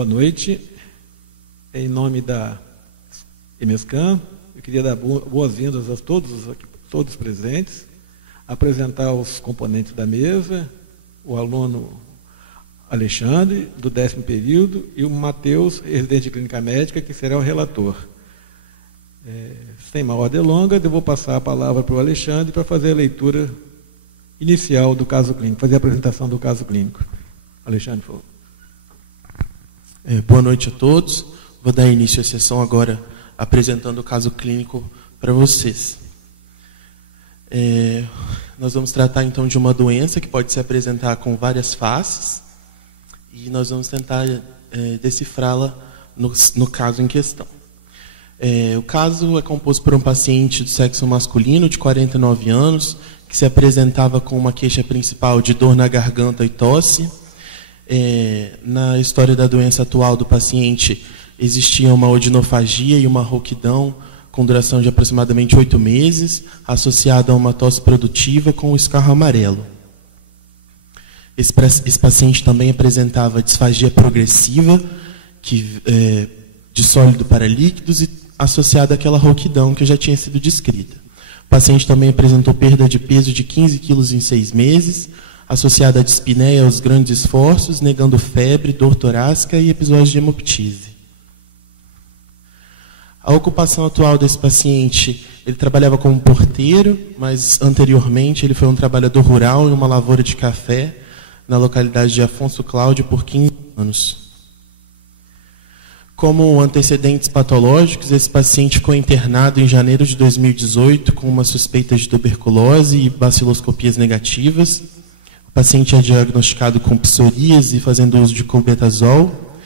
Boa noite. Em nome da EMESCAM, eu queria dar boas-vindas a todos presentes, apresentar os componentes da mesa, o aluno Alexandre, do 10º período, e o Matheus, residente de clínica médica, que será o relator. Sem maior delongas, eu vou passar a palavra para o Alexandre para fazer a leitura inicial do caso clínico, fazer a apresentação do caso clínico. Alexandre, por favor. Boa noite a todos. Vou dar início à sessão agora apresentando o caso clínico para vocês. Nós vamos tratar então de uma doença que pode se apresentar com várias faces e nós vamos tentar decifrá-la no caso em questão. O caso é composto por um paciente do sexo masculino de 49 anos que se apresentava com uma queixa principal de dor na garganta e tosse. Na história da doença atual do paciente existia uma odinofagia e uma rouquidão com duração de aproximadamente 8 meses, associada a uma tosse produtiva com o escarro amarelo. Esse paciente também apresentava disfagia progressiva de sólido para líquidos e associada àquela rouquidão que já tinha sido descrita. O paciente também apresentou perda de peso de 15 quilos em 6 meses, associada à dispneia aos grandes esforços, negando febre, dor torácica e episódios de hemoptise. A ocupação atual desse paciente, ele trabalhava como porteiro, mas anteriormente ele foi um trabalhador rural em uma lavoura de café na localidade de Afonso Cláudio por 15 anos. Como antecedentes patológicos, esse paciente ficou internado em janeiro de 2018 com uma suspeita de tuberculose e baciloscopias negativas. O paciente é diagnosticado com psoríase, fazendo uso de clobetasol,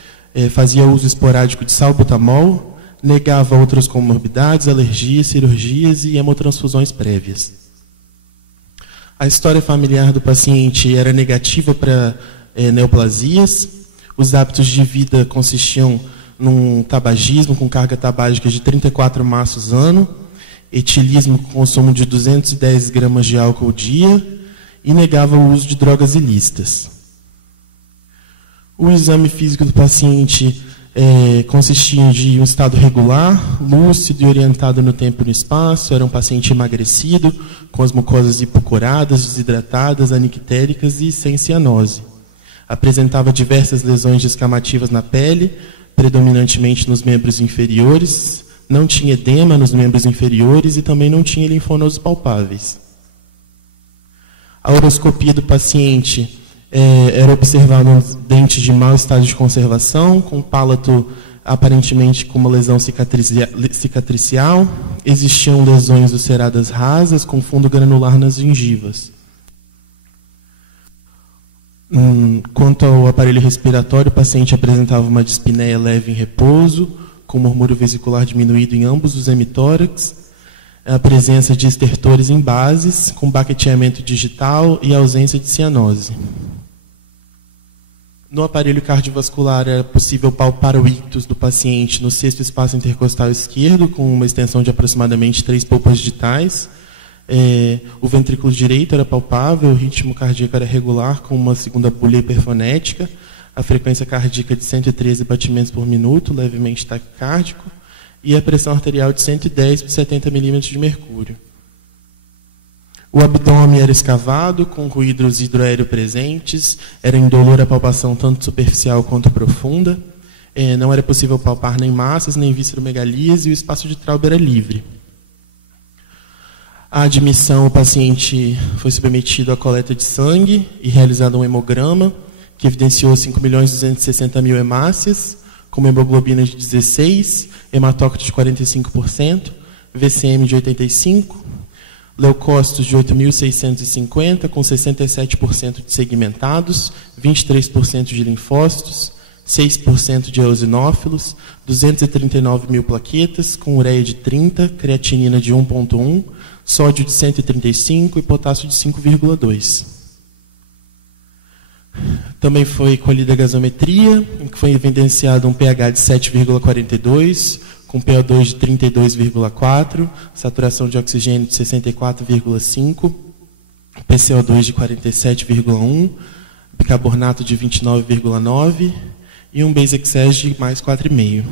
fazia uso esporádico de salbutamol, negava outras comorbidades, alergias, cirurgias e hemotransfusões prévias. A história familiar do paciente era negativa para neoplasias. Os hábitos de vida consistiam num tabagismo com carga tabágica de 34 maços ano, etilismo com consumo de 210 gramas de álcool ao dia e negava o uso de drogas ilícitas. O exame físico do paciente consistia de um estado regular, lúcido e orientado no tempo e no espaço. Era um paciente emagrecido, com as mucosas hipocuradas, desidratadas, anictéricas e sem cianose. Apresentava diversas lesões descamativas na pele, predominantemente nos membros inferiores, não tinha edema nos membros inferiores e também não tinha linfonodos palpáveis. A uroscopia do paciente era observada dentes de mau estado de conservação, com palato aparentemente com uma lesão cicatricial. Existiam lesões ulceradas rasas, com fundo granular nas gengivas. Quanto ao aparelho respiratório, o paciente apresentava uma dispneia leve em repouso, com murmúrio vesicular diminuído em ambos os hemitórax, a presença de estertores em bases, com baqueteamento digital e ausência de cianose. No aparelho cardiovascular era possível palpar o ictus do paciente no 6º espaço intercostal esquerdo, com uma extensão de aproximadamente 3 polpas digitais. O ventrículo direito era palpável, o ritmo cardíaco era regular, com uma segunda bulha hiperfonética, a frequência cardíaca de 113 batimentos por minuto, levemente taquicárdico, e a pressão arterial de 110 por 70 milímetros de mercúrio. O abdômen era escavado, com ruídos hidroaéreo presentes, era indolor a palpação tanto superficial quanto profunda, não era possível palpar nem massas, nem visceromegalias, e o espaço de Traub era livre. A admissão, o paciente foi submetido à coleta de sangue e realizado um hemograma, que evidenciou 5.260.000 hemácias, com uma hemoglobina de 16, hematócrito de 45%, VCM de 85%, leucócitos de 8.650, com 67% de segmentados, 23% de linfócitos, 6% de eosinófilos, 239.000 plaquetas, com ureia de 30, creatinina de 1,1, sódio de 135 e potássio de 5,2. Também foi colhida a gasometria, em que foi evidenciado um pH de 7,42, com PO2 de 32,4, saturação de oxigênio de 64,5, PCO2 de 47,1, bicarbonato de 29,9 e um basic SES de mais 4,5.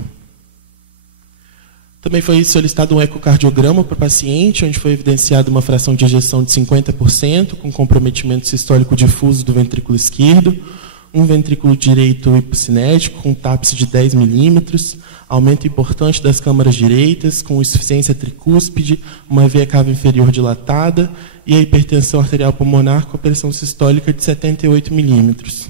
Também foi solicitado um ecocardiograma para o paciente, onde foi evidenciada uma fração de ejeção de 50%, com comprometimento sistólico difuso do ventrículo esquerdo, um ventrículo direito hipocinético, com TAPS de 10 milímetros, aumento importante das câmaras direitas, com insuficiência tricúspide, uma veia cava inferior dilatada e a hipertensão arterial pulmonar com a pressão sistólica de 78 milímetros.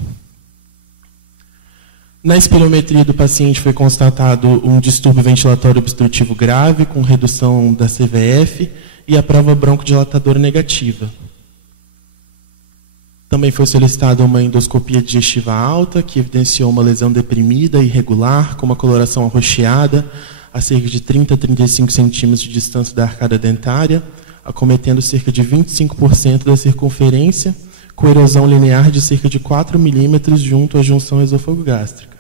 Na espirometria do paciente foi constatado um distúrbio ventilatório obstrutivo grave, com redução da CVF e a prova broncodilatadora negativa. Também foi solicitada uma endoscopia digestiva alta, que evidenciou uma lesão deprimida e irregular, com uma coloração arroxeada, a cerca de 30 a 35 centímetros de distância da arcada dentária, acometendo cerca de 25% da circunferência, com erosão linear de cerca de 4 milímetros junto à junção esôfago-gástrica.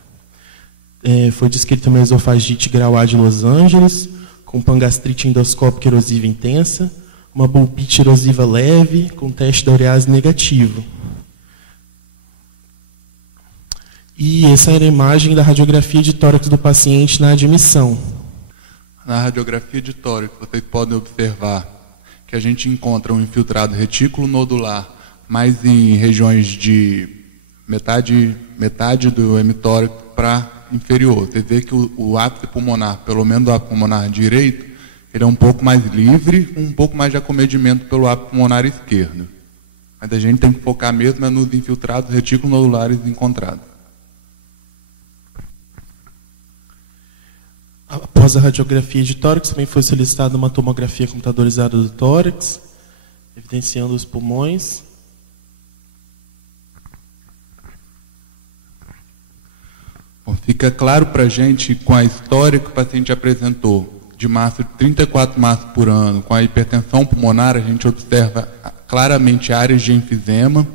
Foi descrita uma esofagite grau A de Los Angeles, com pangastrite endoscópica erosiva intensa, uma bulbite erosiva leve, com teste da urease negativo. E essa era a imagem da radiografia de tórax do paciente na admissão. Na radiografia de tórax, vocês podem observar que a gente encontra um infiltrado retículo nodular, mais em regiões de metade do hemitórax para inferior. Você vê que o ápice pulmonar, pelo menos o ápice pulmonar direito, ele é um pouco mais livre, com um pouco mais de acomedimento pelo ápice pulmonar esquerdo. Mas a gente tem que focar mesmo nos infiltrados retículos nodulares encontrados. Após a radiografia de tórax, também foi solicitada uma tomografia computadorizada do tórax, evidenciando os pulmões. Bom, fica claro para a gente, com a história que o paciente apresentou, de massa de 34 massas por ano, com a hipertensão pulmonar, a gente observa claramente áreas de enfisema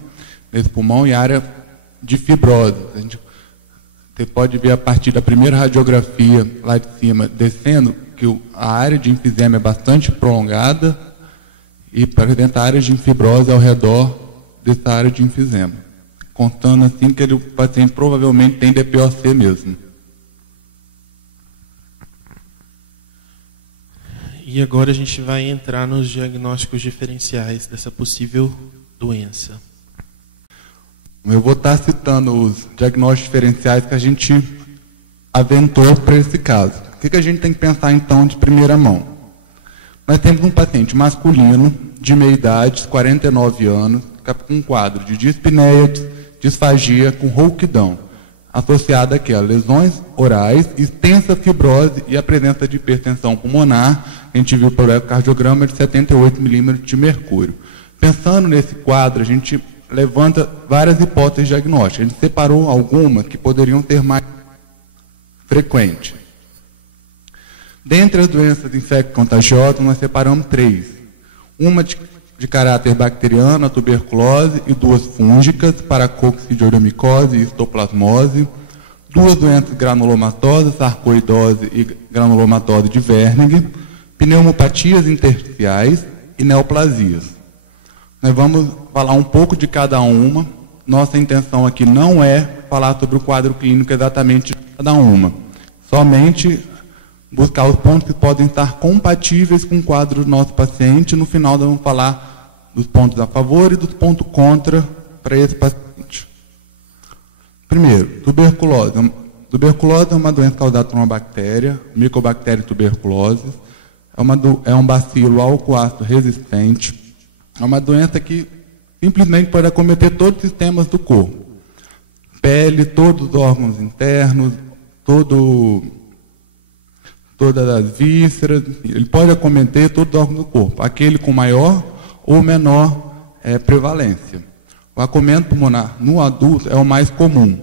nesse pulmão e área de fibrose. Você pode ver a partir da primeira radiografia lá de cima, descendo, que a área de enfisema é bastante prolongada e apresenta áreas de fibrose ao redor dessa área de enfisema, contando assim que o paciente provavelmente tem DPOC mesmo. E agora a gente vai entrar nos diagnósticos diferenciais dessa possível doença. Eu vou estar citando os diagnósticos diferenciais que a gente aventou para esse caso. O que a gente tem que pensar então de primeira mão? Nós temos um paciente masculino, de meia idade, 49 anos, com um quadro de dispneia, disfagia com rouquidão, associada aqui a lesões orais, extensa fibrose e a presença de hipertensão pulmonar. A gente viu pelo ecocardiograma de 78 milímetros de mercúrio. Pensando nesse quadro, a gente levanta várias hipóteses diagnósticas. A gente separou algumas que poderiam ser mais frequentes. Dentre as doenças infecto-contagiosas, nós separamos 3. Uma de caráter bacteriano, a tuberculose, e 2 fúngicas, paracoccidioidomicose e histoplasmose. 2 doenças granulomatosas, sarcoidose e granulomatose de Wernicke, pneumopatias intersticiais e neoplasias. Nós vamos falar um pouco de cada uma. Nossa intenção aqui não é falar sobre o quadro clínico exatamente de cada uma, somente buscar os pontos que podem estar compatíveis com o quadro do nosso paciente. No final, nós vamos falar dos pontos a favor e dos pontos contra para esse paciente. Primeiro, tuberculose. Tuberculose é uma doença causada por uma bactéria, Mycobacterium tuberculosis. É um bacilo alcoácido resistente. É uma doença que simplesmente pode acometer todos os sistemas do corpo. Pele, todos os órgãos internos, todas as vísceras. Ele pode acometer todos os órgãos do corpo, aquele com maior ou menor prevalência. O acomento pulmonar no adulto é o mais comum,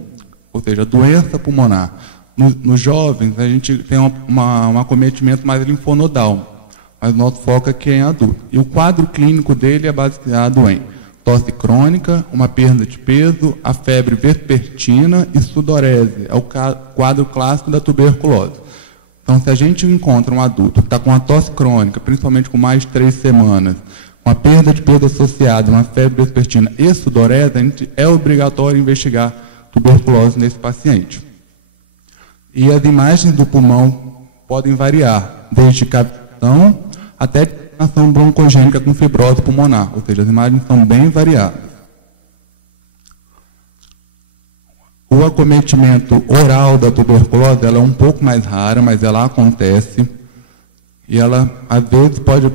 ou seja, a doença pulmonar. Nos jovens, a gente tem um acometimento mais linfonodal, mas o nosso foco aqui é em adulto. E o quadro clínico dele é baseado em tosse crônica, uma perda de peso, a febre vespertina e sudorese. É o quadro clássico da tuberculose. Então, se a gente encontra um adulto que está com uma tosse crônica, principalmente com mais de 3 semanas, uma perda de peso associada, uma febre vespertina e sudorese, a gente é obrigatório investigar tuberculose nesse paciente. E as imagens do pulmão podem variar, desde cavitação até ação broncogênica com fibrose pulmonar, ou seja, as imagens são bem variadas. O acometimento oral da tuberculose ela é um pouco mais rara, mas ela acontece e ela às vezes pode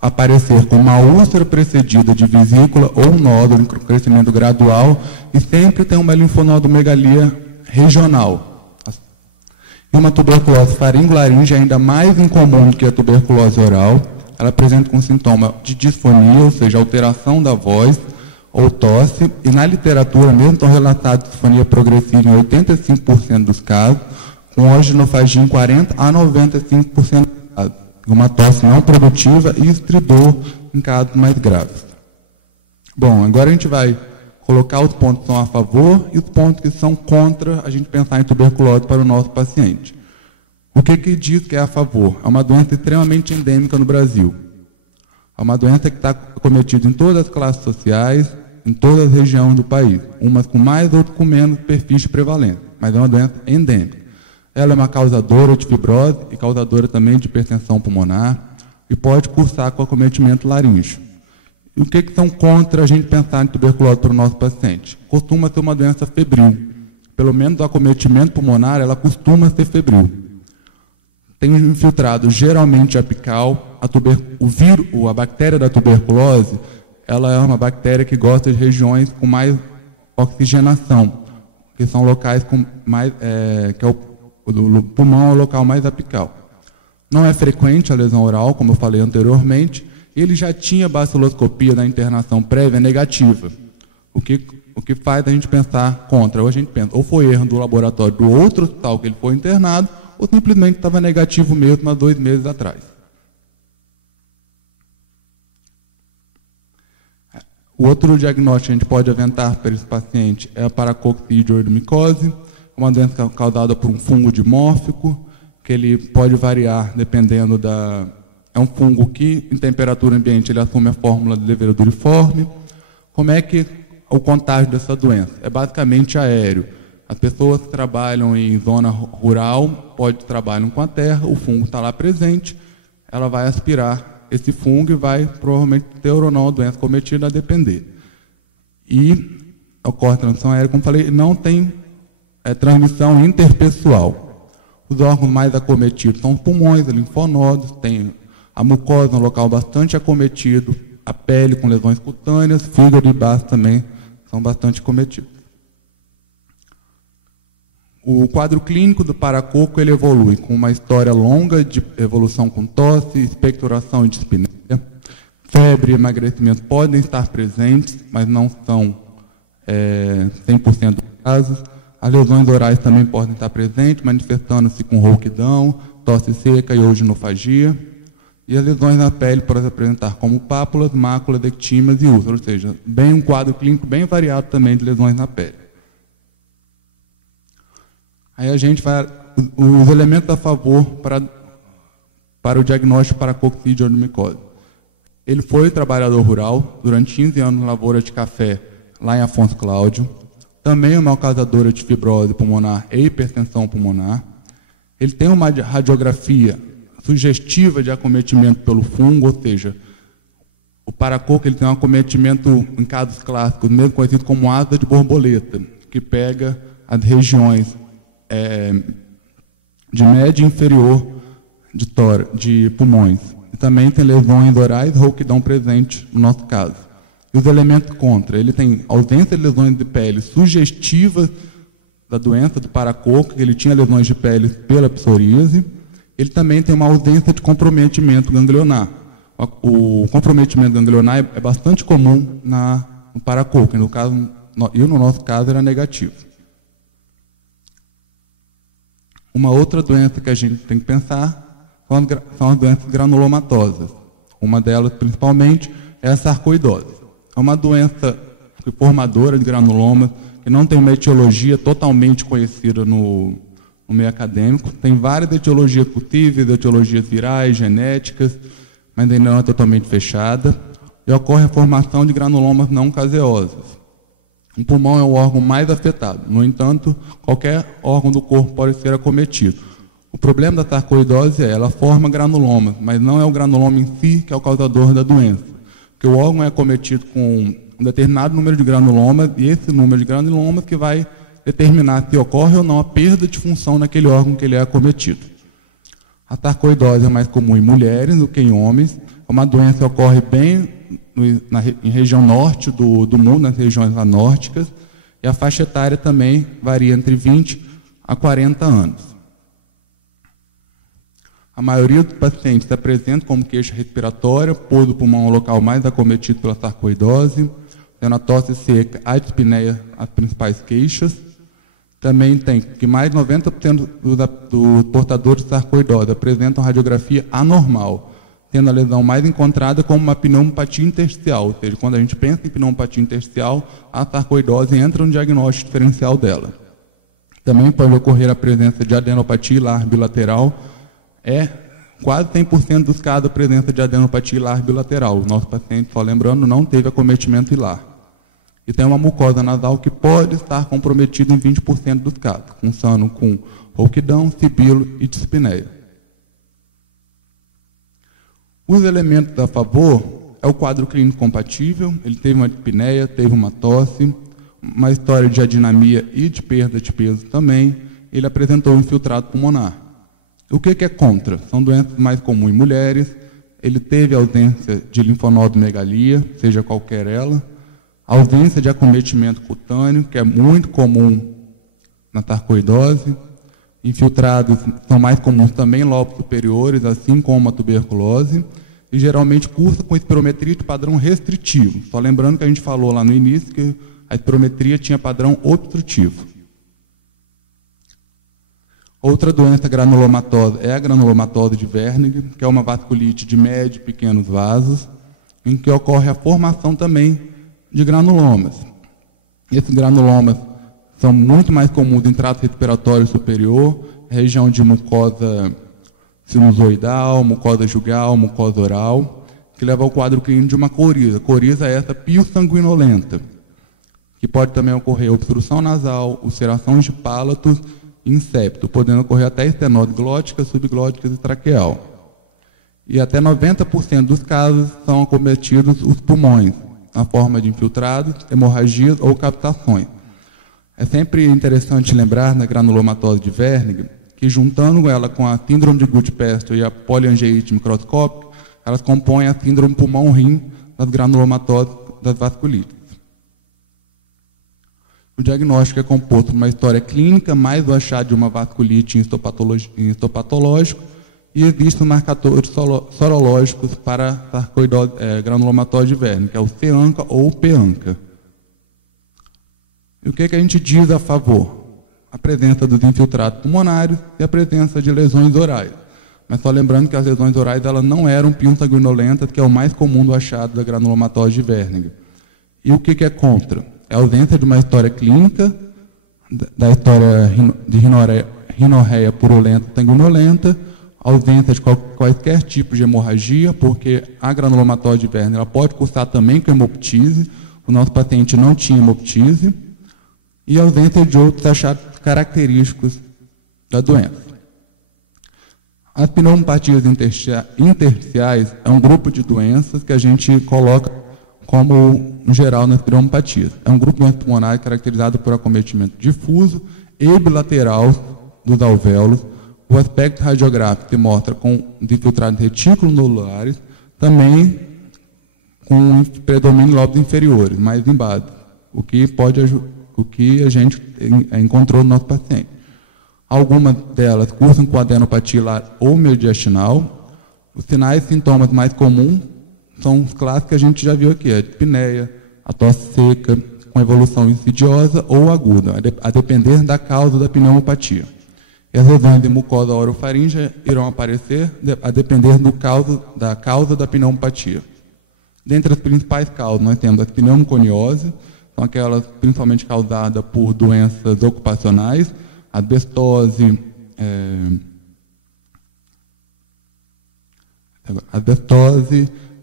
aparecer com uma úlcera precedida de vesícula ou um nódulo em crescimento gradual e sempre tem uma linfonodomegalia regional. E uma tuberculose faringolaringe é ainda mais incomum do que a tuberculose oral. Ela apresenta com sintoma de disfonia, ou seja, alteração da voz ou tosse, e na literatura mesmo estão relatados disfonia progressiva em 85% dos casos, com ojinofagia em 40% a 95% dos casos, uma tosse não produtiva e estridor em casos mais graves. Bom, agora a gente vai colocar os pontos que são a favor e os pontos que são contra a gente pensar em tuberculose para o nosso paciente. O que diz que é a favor? É uma doença extremamente endêmica no Brasil. É uma doença que está acometida em todas as classes sociais, em todas as regiões do país, umas com mais, outras com menos perfis de prevalência, mas é uma doença endêmica. Ela é uma causadora de fibrose e causadora também de hipertensão pulmonar e pode cursar com acometimento laríngeo. E o que são contra a gente pensar em tuberculose para o nosso paciente? Costuma ser uma doença febril. Pelo menos o acometimento pulmonar, ela costuma ser febril. Tem infiltrado geralmente apical, a bactéria da tuberculose, ela é uma bactéria que gosta de regiões com mais oxigenação, que são locais com mais, o pulmão é o local mais apical. Não é frequente a lesão oral, como eu falei anteriormente, e ele já tinha baciloscopia na internação prévia negativa, o que faz a gente pensar contra. Ou a gente pensa, ou foi erro do laboratório do outro hospital que ele foi internado, ou simplesmente estava negativo mesmo há 2 meses atrás. O outro diagnóstico que a gente pode aventar para esse paciente é a paracoccidioidomicose, uma doença causada por um fungo dimórfico, que ele pode variar dependendo da... É um fungo que, em temperatura ambiente, ele assume a fórmula de leveduriforme. Como é que o contágio dessa doença? É basicamente aéreo. As pessoas que trabalham em zona rural, trabalham com a terra, o fungo está lá presente, ela vai aspirar esse fungo e vai provavelmente ter ou não a doença cometida a depender. E ocorre transmissão aérea, como falei, não tem transmissão interpessoal. Os órgãos mais acometidos são os pulmões, linfonodos, tem a mucosa, um local bastante acometido, a pele com lesões cutâneas, fígado e baço também são bastante acometidos. O quadro clínico do paracoco ele evolui com uma história longa de evolução com tosse, expectoração e dispneia. Febre e emagrecimento podem estar presentes, mas não são 100% dos casos. As lesões orais também podem estar presentes, manifestando-se com rouquidão, tosse seca e ojinofagia. E as lesões na pele podem apresentar como pápulas, máculas, ectimas e úlceras, ou seja, um quadro clínico bem variado também de lesões na pele. Aí a gente vai... Os elementos a favor para o diagnóstico para paracoccidioidomicose. Ele foi trabalhador rural, durante 15 anos na lavoura de café, lá em Afonso Cláudio. Também é uma causadora de fibrose pulmonar e hipertensão pulmonar. Ele tem uma radiografia sugestiva de acometimento pelo fungo, ou seja, o paracoco ele tem um acometimento, em casos clássicos, mesmo conhecido como asa de borboleta, que pega as regiões de média e inferior de pulmões. E também tem lesões orais, rouquidão presente no nosso caso. E os elementos contra, ele tem ausência de lesões de pele sugestivas da doença do paracoco, ele tinha lesões de pele pela psoríase. Ele também tem uma ausência de comprometimento ganglionar. O comprometimento ganglionar é bastante comum no paracoco, e no nosso caso era negativo. Uma outra doença que a gente tem que pensar são as doenças granulomatosas. Uma delas, principalmente, é a sarcoidose. É uma doença formadora de granulomas, que não tem uma etiologia totalmente conhecida no meio acadêmico. Tem várias etiologias possíveis, etiologias virais, genéticas, mas ainda não é totalmente fechada. E ocorre a formação de granulomas não caseosos. O pulmão é o órgão mais afetado. No entanto, qualquer órgão do corpo pode ser acometido. O problema da sarcoidose é ela forma granulomas, mas não é o granuloma em si que é o causador da doença. Porque o órgão é acometido com um determinado número de granulomas, e esse número de granulomas que vai determinar se ocorre ou não a perda de função naquele órgão que ele é acometido. A sarcoidose é mais comum em mulheres do que em homens. É uma doença que ocorre bem em região norte do mundo, nas regiões anórticas, e a faixa etária também varia entre 20 a 40 anos. A maioria dos pacientes apresenta como queixa respiratória, pois o pulmão é o local mais acometido pela sarcoidose, sendo a tosse seca, a dispneia as principais queixas. Também tem que mais de 90% dos portadores de sarcoidose apresentam radiografia anormal, tendo a lesão mais encontrada como uma pneumopatia intersticial, ou seja, quando a gente pensa em pneumopatia intersticial, a sarcoidose entra no diagnóstico diferencial dela. Também pode ocorrer a presença de adenopatia hilar bilateral, quase 100% dos casos a presença de adenopatia hilar bilateral. O nosso paciente, só lembrando, não teve acometimento hilar. E tem uma mucosa nasal que pode estar comprometida em 20% dos casos, cursando com rouquidão, sibilo e dispneia. Os elementos a favor é o quadro clínico compatível, ele teve uma dispneia, teve uma tosse, uma história de adinamia e de perda de peso também, ele apresentou um infiltrado pulmonar. O que é contra? São doenças mais comuns em mulheres, ele teve ausência de linfonodomegalia, seja qualquer ela, ausência de acometimento cutâneo, que é muito comum na sarcoidose. Infiltrados são mais comuns também em lobos superiores, assim como a tuberculose, e geralmente cursa com espirometria de padrão restritivo. Só lembrando que a gente falou lá no início que a espirometria tinha padrão obstrutivo. Outra doença granulomatosa é a granulomatose de Wernicke, que é uma vasculite de médio e pequenos vasos, em que ocorre a formação também de granulomas. Esses granulomas são muito mais comuns em trato respiratório superior, região de mucosa sinusoidal, mucosa jugal, mucosa oral, que leva ao quadro clínico de uma coriza. Coriza é essa pio-sanguinolenta, que pode também ocorrer obstrução nasal, ulceração de pálatos e insepto, podendo ocorrer até estenose glótica, subglótica e traqueal. E até 90% dos casos são acometidos os pulmões, na forma de infiltrados, hemorragias ou captações. É sempre interessante lembrar na granulomatose de Wernicke que, juntando ela com a síndrome de Goodpasture e a poliangeite microscópica, elas compõem a síndrome pulmão-rim das granulomatoses das vasculites. O diagnóstico é composto por uma história clínica, mais o achado de uma vasculite em histopatológico, e existem marcadores sorológicos para granulomatose de Wernicke, que é o C-ANCA ou o P-ANCA. E o que a gente diz a favor? A presença dos infiltrados pulmonares e a presença de lesões orais. Mas só lembrando que as lesões orais elas não eram pio-sanguinolentas, que é o mais comum do achado da granulomatose de Wernicke. E o que é contra? É a ausência de uma história clínica, da história de rinorreia purulenta sanguinolenta, ausência de quaisquer tipo de hemorragia, porque a granulomatose de Wernicke ela pode cursar também com hemoptise. O nosso paciente não tinha hemoptise. E a ausência de outros achados característicos da doença. As pneumopatias intersticiais é um grupo de doenças que a gente coloca como, em geral, nas pneumopatias. É um grupo de doenças pulmonares caracterizado por acometimento difuso e bilateral dos alvéolos. O aspecto radiográfico se mostra com infiltrados reticulonodulares, também com predomínio em lobos inferiores, mais em base, o que a gente encontrou no nosso paciente. Algumas delas cursam com adenopatia hilar ou mediastinal. Os sinais e sintomas mais comuns são os clássicos que a gente já viu aqui, a dispneia, a tosse seca, com evolução insidiosa ou aguda, a depender da causa da pneumopatia. E as lesões de mucosa orofaríngea irão aparecer a depender da causa da pneumopatia. Dentre as principais causas, nós temos a pneumoconiose, são aquelas principalmente causadas por doenças ocupacionais, asbestose,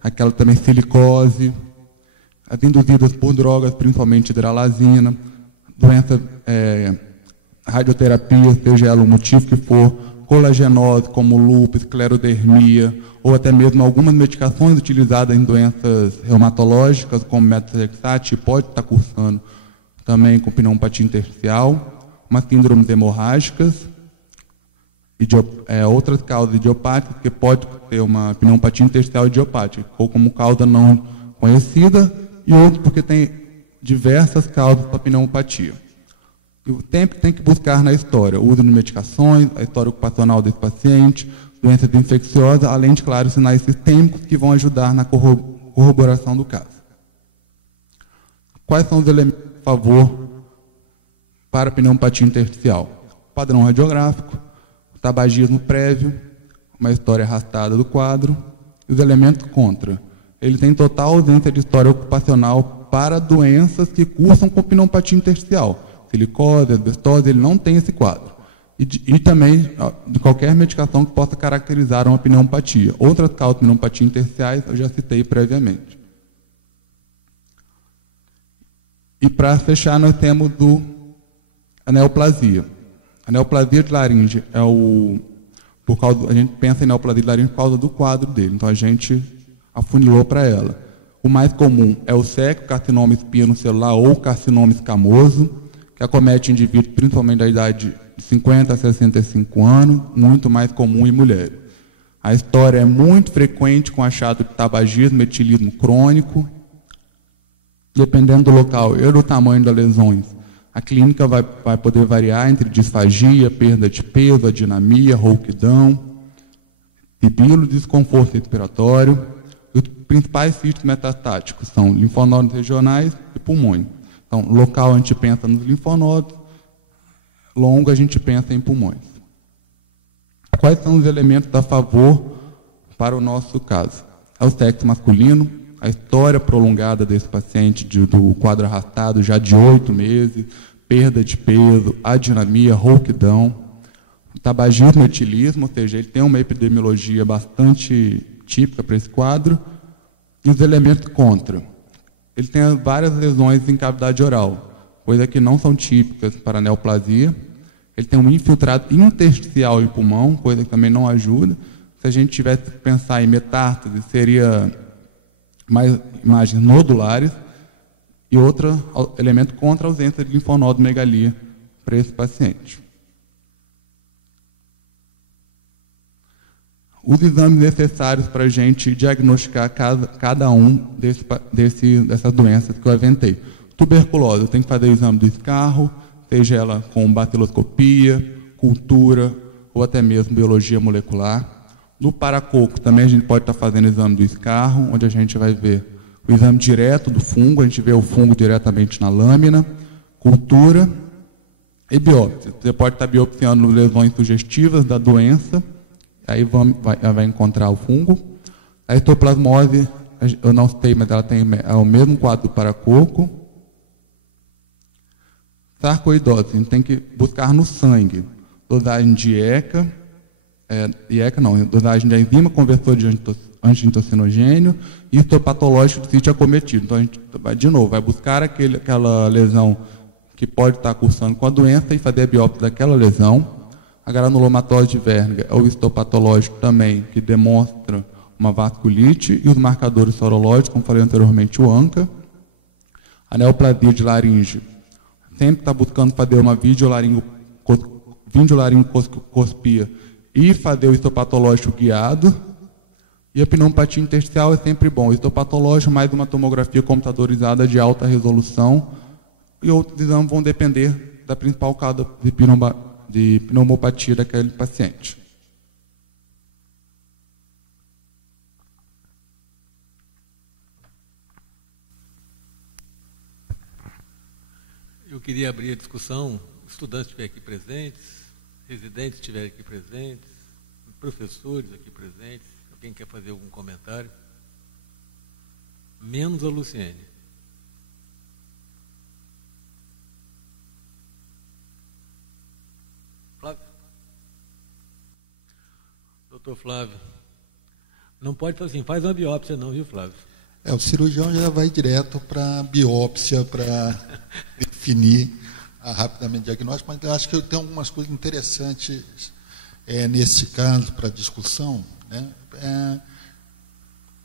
aquela também silicose, as induzidas por drogas, principalmente hidralazina, doença, radioterapia, seja ela o motivo que for, colagenose, como lúpus, esclerodermia, ou até mesmo algumas medicações utilizadas em doenças reumatológicas, como metotrexate, pode estar cursando também com pneumopatia intersticial, umas síndromes hemorrágicas, outras causas idiopáticas, que pode ter uma pneumopatia intersticial idiopática, ou como causa não conhecida, e outro porque tem diversas causas para pneumopatia. E o tempo tem que buscar na história o uso de medicações, a história ocupacional desse paciente, doenças infecciosas, além de, claro, sinais sistêmicos que vão ajudar na corroboração do caso. Quais são os elementos a favor para a pneumopatia intersticial? Padrão radiográfico, tabagismo prévio, uma história arrastada do quadro, e os elementos contra. Ele tem total ausência de história ocupacional para doenças que cursam com pneumopatia intersticial. Silicose, asbestose, ele não tem esse quadro. E também de qualquer medicação que possa caracterizar uma pneumopatia. Outras causas de pneumopatia intersticiais eu já citei previamente. E para fechar, nós temos a neoplasia. A neoplasia de laringe a gente pensa em neoplasia de laringe por causa do quadro dele, então a gente afunilou para ela. O mais comum é o SEC, carcinoma espinocelular ou carcinoma escamoso, que acomete indivíduos principalmente da idade de 50 a 65 anos, muito mais comum em mulheres. A história é muito frequente com achado de tabagismo, etilismo crônico. Dependendo do local e do tamanho das lesões, a clínica vai poder variar entre disfagia, perda de peso, adinamia, rouquidão, sibilo, desconforto respiratório. Os principais sítios metastáticos são linfonodos regionais e pulmões. Então, local a gente pensa nos linfonodos, longo a gente pensa em pulmões. Quais são os elementos a favor para o nosso caso? É o sexo masculino, a história prolongada desse paciente do quadro arrastado já de 8 meses, perda de peso, adinamia, rouquidão, tabagismo e etilismo, ou seja, ele tem uma epidemiologia bastante típica para esse quadro, e os elementos contra. Ele tem várias lesões em cavidade oral, coisas que não são típicas para a neoplasia. Ele tem um infiltrado intersticial em pulmão, coisa que também não ajuda. Se a gente tivesse que pensar em metástase, seria mais imagens nodulares. E outro elemento contra a ausência de linfonodomegalia para esse paciente. Os exames necessários para a gente diagnosticar cada um dessas doenças que eu aventei. Tuberculose, eu tenho que fazer o exame do escarro, seja ela com baciloscopia, cultura ou até mesmo biologia molecular. No paracoco, também a gente pode estar fazendo o exame do escarro, onde a gente vai ver o exame direto do fungo, a gente vê o fungo diretamente na lâmina, cultura e biópsia. Você pode estar biopsiando lesões sugestivas da doença, aí vai encontrar o fungo. A histoplasmose, eu não sei, mas ela tem o mesmo quadro do paracoco. Sarcoidose, a gente tem que buscar no sangue dosagem de dosagem de enzima conversor de angiotensinogenio e histopatológico do sítio acometido. Então a gente vai buscar aquela lesão que pode estar cursando com a doença e fazer a biópsia daquela lesão. A granulomatose de Wernicke é o histopatológico também, que demonstra uma vasculite, e os marcadores sorológicos, como falei anteriormente, o ANCA. A neoplasia de laringe sempre está buscando fazer uma videolaringoscopia e fazer o histopatológico guiado. E a pneumopatia intersticial é sempre bom. O histopatológico mais uma tomografia computadorizada de alta resolução, e outros exames vão depender da principal causa de pneumopatia daquele paciente. Eu queria abrir a discussão, estudantes estiverem aqui presentes, residentes estiverem aqui presentes, professores aqui presentes. Alguém quer fazer algum comentário? Menos a Luciene. Flávio? Doutor Flávio. Não pode fazer assim, faz uma biópsia não, viu, Flávio? O cirurgião já vai direto para a biópsia para definir rapidamente o diagnóstico, mas eu acho que eu tenho algumas coisas interessantes nesse caso para discussão, né?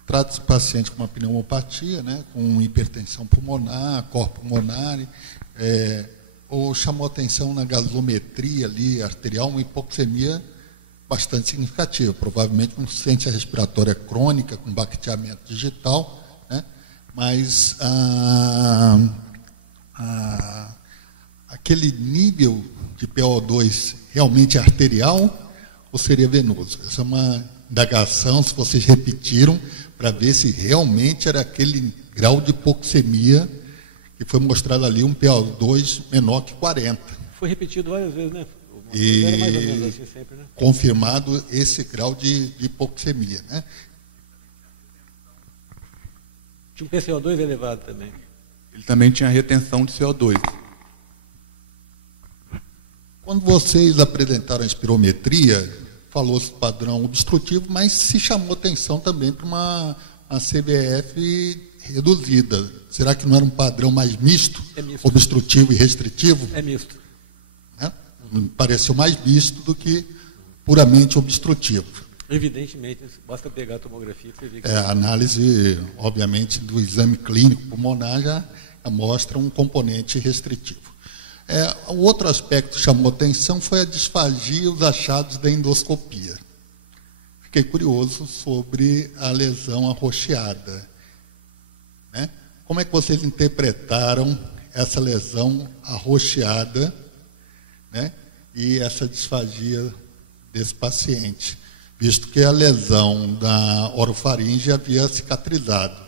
Trata-se de paciente com uma pneumopatia, né, com hipertensão pulmonar, corpo pulmonar, ou chamou atenção na gasometria ali, arterial, uma hipoxemia bastante significativa, provavelmente com insuficiência respiratória crônica, com baqueteamento digital, né, mas aquele nível de PO2 realmente é arterial ou seria venoso? Essa é uma indagação, se vocês repetiram, para ver se realmente era aquele grau de hipoxemia que foi mostrado ali, um PO2 menor que 40. Foi repetido várias vezes, né? E era mais ou menos assim sempre, né? Confirmado esse grau de hipoxemia, né? Tinha um PCO2 elevado também. Ele também tinha retenção de CO2. Quando vocês apresentaram a espirometria, falou-se padrão obstrutivo, mas se chamou atenção também para uma CVF reduzida. Será que não era um padrão mais misto? É misto. Obstrutivo e restritivo? É misto. Né? Pareceu mais misto do que puramente obstrutivo. Evidentemente, basta pegar a tomografia que você vê que... A análise, obviamente, do exame clínico pulmonar já mostra um componente restritivo. O outro aspecto que chamou atenção foi a disfagia e os achados da endoscopia. Fiquei curioso sobre a lesão arroxeada, né? Como é que vocês interpretaram essa lesão arroxeada, né, e essa disfagia desse paciente, visto que a lesão da orofaringe havia cicatrizado?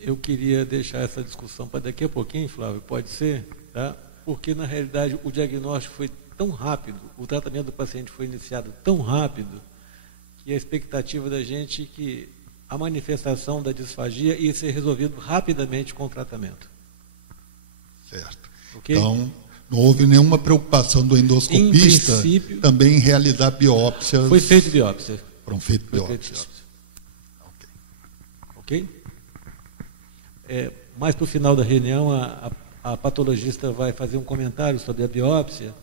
Eu queria deixar essa discussão para daqui a pouquinho, Flávio, pode ser? Tá? Porque, na realidade, o diagnóstico foi tão rápido, o tratamento do paciente foi iniciado tão rápido, que a expectativa da gente é que a manifestação da disfagia ia ser resolvido rapidamente com o tratamento. Certo. Okay? Então, não houve nenhuma preocupação do endoscopista também em realizar biópsias? Foi feito biópsia. Foram feitas biópsias. Ok? Mais para o final da reunião, a patologista vai fazer um comentário sobre a biópsia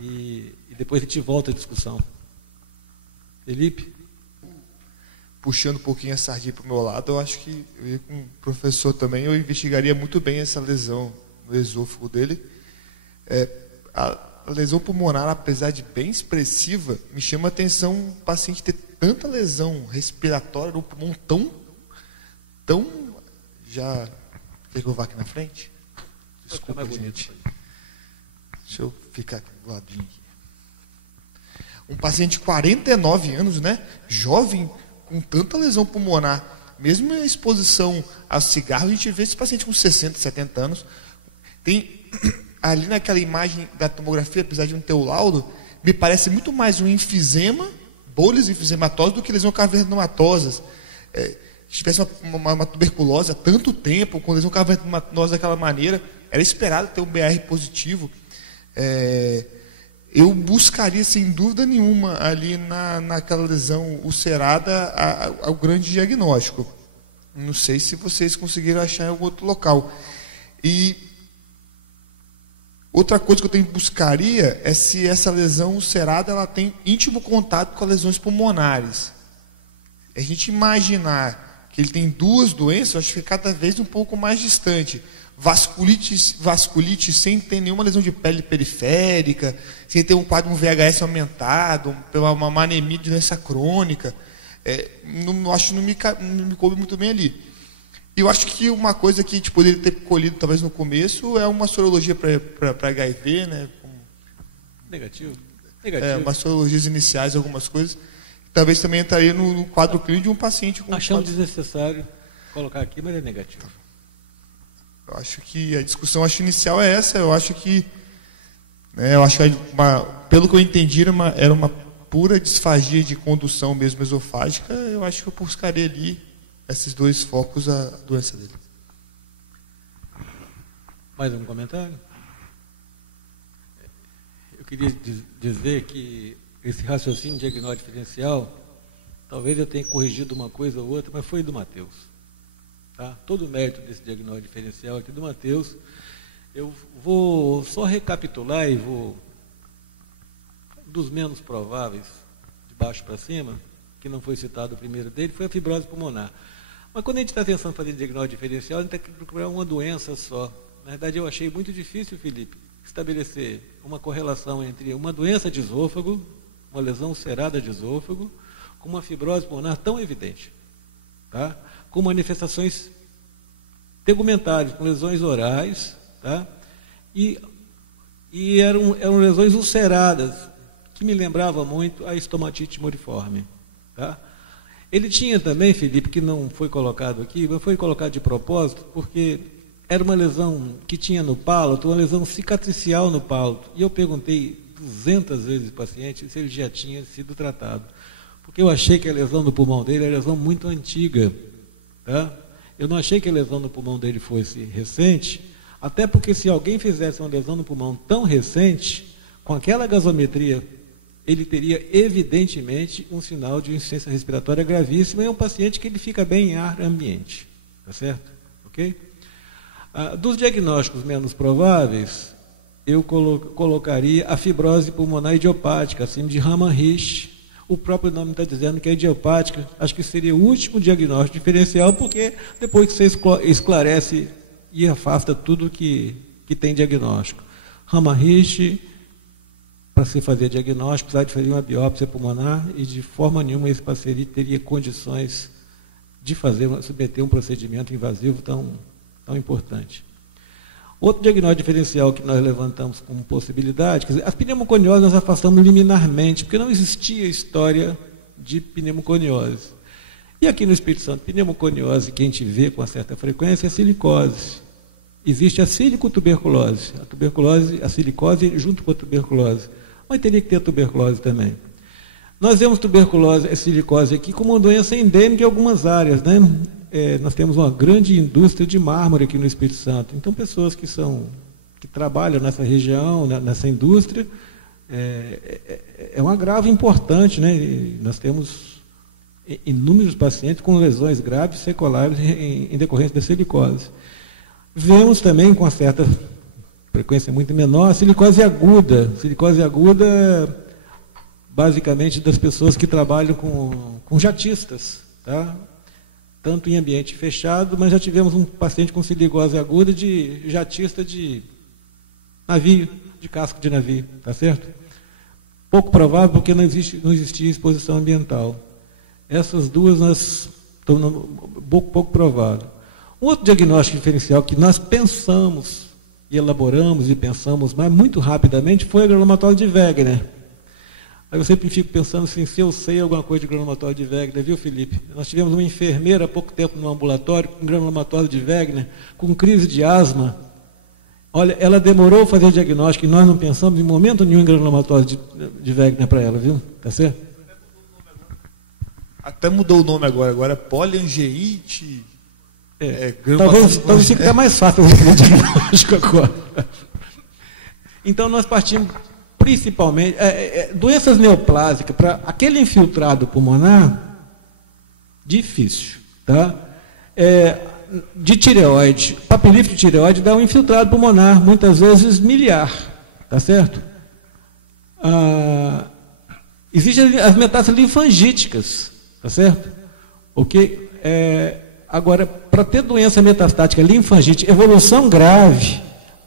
e depois a gente volta à discussão. Felipe? Puxando um pouquinho a sardinha para o meu lado, eu acho que eu ia com o professor também, eu investigaria muito bem essa lesão no esôfago dele. A lesão pulmonar, apesar de bem expressiva, me chama a atenção o paciente ter tanta lesão respiratória no pulmão tão já... Quer que eu vá aqui na frente? Desculpa, gente. Deixa eu ficar aqui do ladinho. Aqui. Um paciente de 49 anos, né? Jovem, com tanta lesão pulmonar. Mesmo a exposição a cigarro, a gente vê esse paciente com 60, 70 anos. Tem ali naquela imagem da tomografia, apesar de não ter o laudo, me parece muito mais um enfisema, bolhas enfisematosas, do que lesão cavernomatosas. Se tivesse uma tuberculose há tanto tempo, com lesão cavernomatosa daquela maneira, era esperado ter um BR positivo. Eu buscaria, sem dúvida nenhuma, ali naquela lesão ulcerada, o grande diagnóstico. Não sei se vocês conseguiram achar em algum outro local. E outra coisa que eu também buscaria é se essa lesão ulcerada ela tem íntimo contato com as lesões pulmonares. A gente imaginar que ele tem duas doenças, eu acho que é cada vez um pouco mais distante. Vasculite sem ter nenhuma lesão de pele periférica, sem ter um quadro de um VHS aumentado, uma anemia de doença crônica. Acho que não me coube muito bem ali. E eu acho que uma coisa que a gente poderia ter colhido talvez no começo é uma sorologia para HIV, né? Negativo. Umas sorologias iniciais, algumas coisas. Talvez também entraria no quadro clínico de um paciente com... Achamos desnecessário colocar aqui, mas é negativo. Eu acho que a discussão inicial é essa. Eu acho que pelo que eu entendi, era uma pura disfagia de condução mesmo esofágica. Eu acho que eu buscaria ali esses dois focos a doença dele. Mais um comentário? Eu queria dizer que esse raciocínio diagnóstico diferencial talvez eu tenha corrigido uma coisa ou outra, mas foi do Matheus. Tá? Todo o mérito desse diagnóstico diferencial aqui do Matheus. Eu vou só recapitular e vou, dos menos prováveis, de baixo para cima, que não foi citado o primeiro dele, foi a fibrose pulmonar. Mas quando a gente está pensando em fazer diagnóstico diferencial, a gente tem que procurar uma doença só. Na verdade, eu achei muito difícil, Felipe, estabelecer uma correlação entre uma doença de esôfago, uma lesão ulcerada de esôfago, com uma fibrose pulmonar tão evidente, tá? Com manifestações tegumentares, com lesões orais, tá? E eram lesões ulceradas, que me lembrava muito a estomatite muriforme, tá? Ele tinha também, Felipe, que não foi colocado aqui, mas foi colocado de propósito, porque era uma lesão que tinha no palato, uma lesão cicatricial no palato. E eu perguntei 200 vezes ao paciente se ele já tinha sido tratado. Porque eu achei que a lesão no pulmão dele era lesão muito antiga. Tá? Eu não achei que a lesão no pulmão dele fosse recente, até porque se alguém fizesse uma lesão no pulmão tão recente, com aquela gasometria, ele teria evidentemente um sinal de insuficiência respiratória gravíssima e é um paciente que ele fica bem em ar ambiente. Tá certo? Ok? Dos diagnósticos menos prováveis, eu colocaria a fibrose pulmonar idiopática, assim, de Raman-Rich. O próprio nome está dizendo que é idiopática. Acho que seria o último diagnóstico diferencial, porque depois que você esclarece e afasta tudo que tem diagnóstico. Raman-Rich, para se fazer diagnóstico, precisava de fazer uma biópsia pulmonar e de forma nenhuma esse paciente teria condições de submeter um procedimento invasivo tão importante. Outro diagnóstico diferencial que nós levantamos como possibilidade, quer dizer, as pneumoconioses nós afastamos liminarmente, porque não existia história de pneumoconiose. E aqui no Espírito Santo, pneumoconiose que a gente vê com uma certa frequência é a silicose. Existe a silicotuberculose, a silicose junto com a tuberculose, mas teria que ter a tuberculose também. Nós vemos tuberculose e silicose aqui como uma doença endêmica em algumas áreas, né? Nós temos uma grande indústria de mármore aqui no Espírito Santo. Então, pessoas que trabalham nessa região, nessa indústria, é um agravo importante, né? E nós temos inúmeros pacientes com lesões graves seculares em decorrência da silicose. Vemos também, com uma certa frequência muito menor, a silicose aguda. Silicose aguda, basicamente, das pessoas que trabalham com jatistas, tá? Tanto em ambiente fechado, mas já tivemos um paciente com silicose aguda de jatista de navio, de casco de navio, tá certo? Pouco provável, porque não existia exposição ambiental. Essas duas nós estamos pouco provável. Um outro diagnóstico diferencial que nós pensamos, e elaboramos e pensamos, mas muito rapidamente, foi a granulomatose de Wegener. Aí eu sempre fico pensando assim, se eu sei alguma coisa de granulomatose de Wegener, viu, Felipe? Nós tivemos uma enfermeira há pouco tempo no ambulatório com granulomatose de Wegener, com crise de asma. Olha, ela demorou a fazer o diagnóstico e nós não pensamos em momento nenhum em granulomatose de Wegener para ela, viu? Tá certo? Até mudou o nome agora é poliangeite. Talvez fique até mais fácil o diagnóstico agora. Então nós partimos principalmente, doenças neoplásicas, para aquele infiltrado pulmonar, difícil, tá? De tireoide, papilífero de tireoide dá um infiltrado pulmonar, muitas vezes miliar, tá certo? Existem as metástases linfangíticas, tá certo? Ok? Agora, para ter doença metastática linfangite, evolução grave,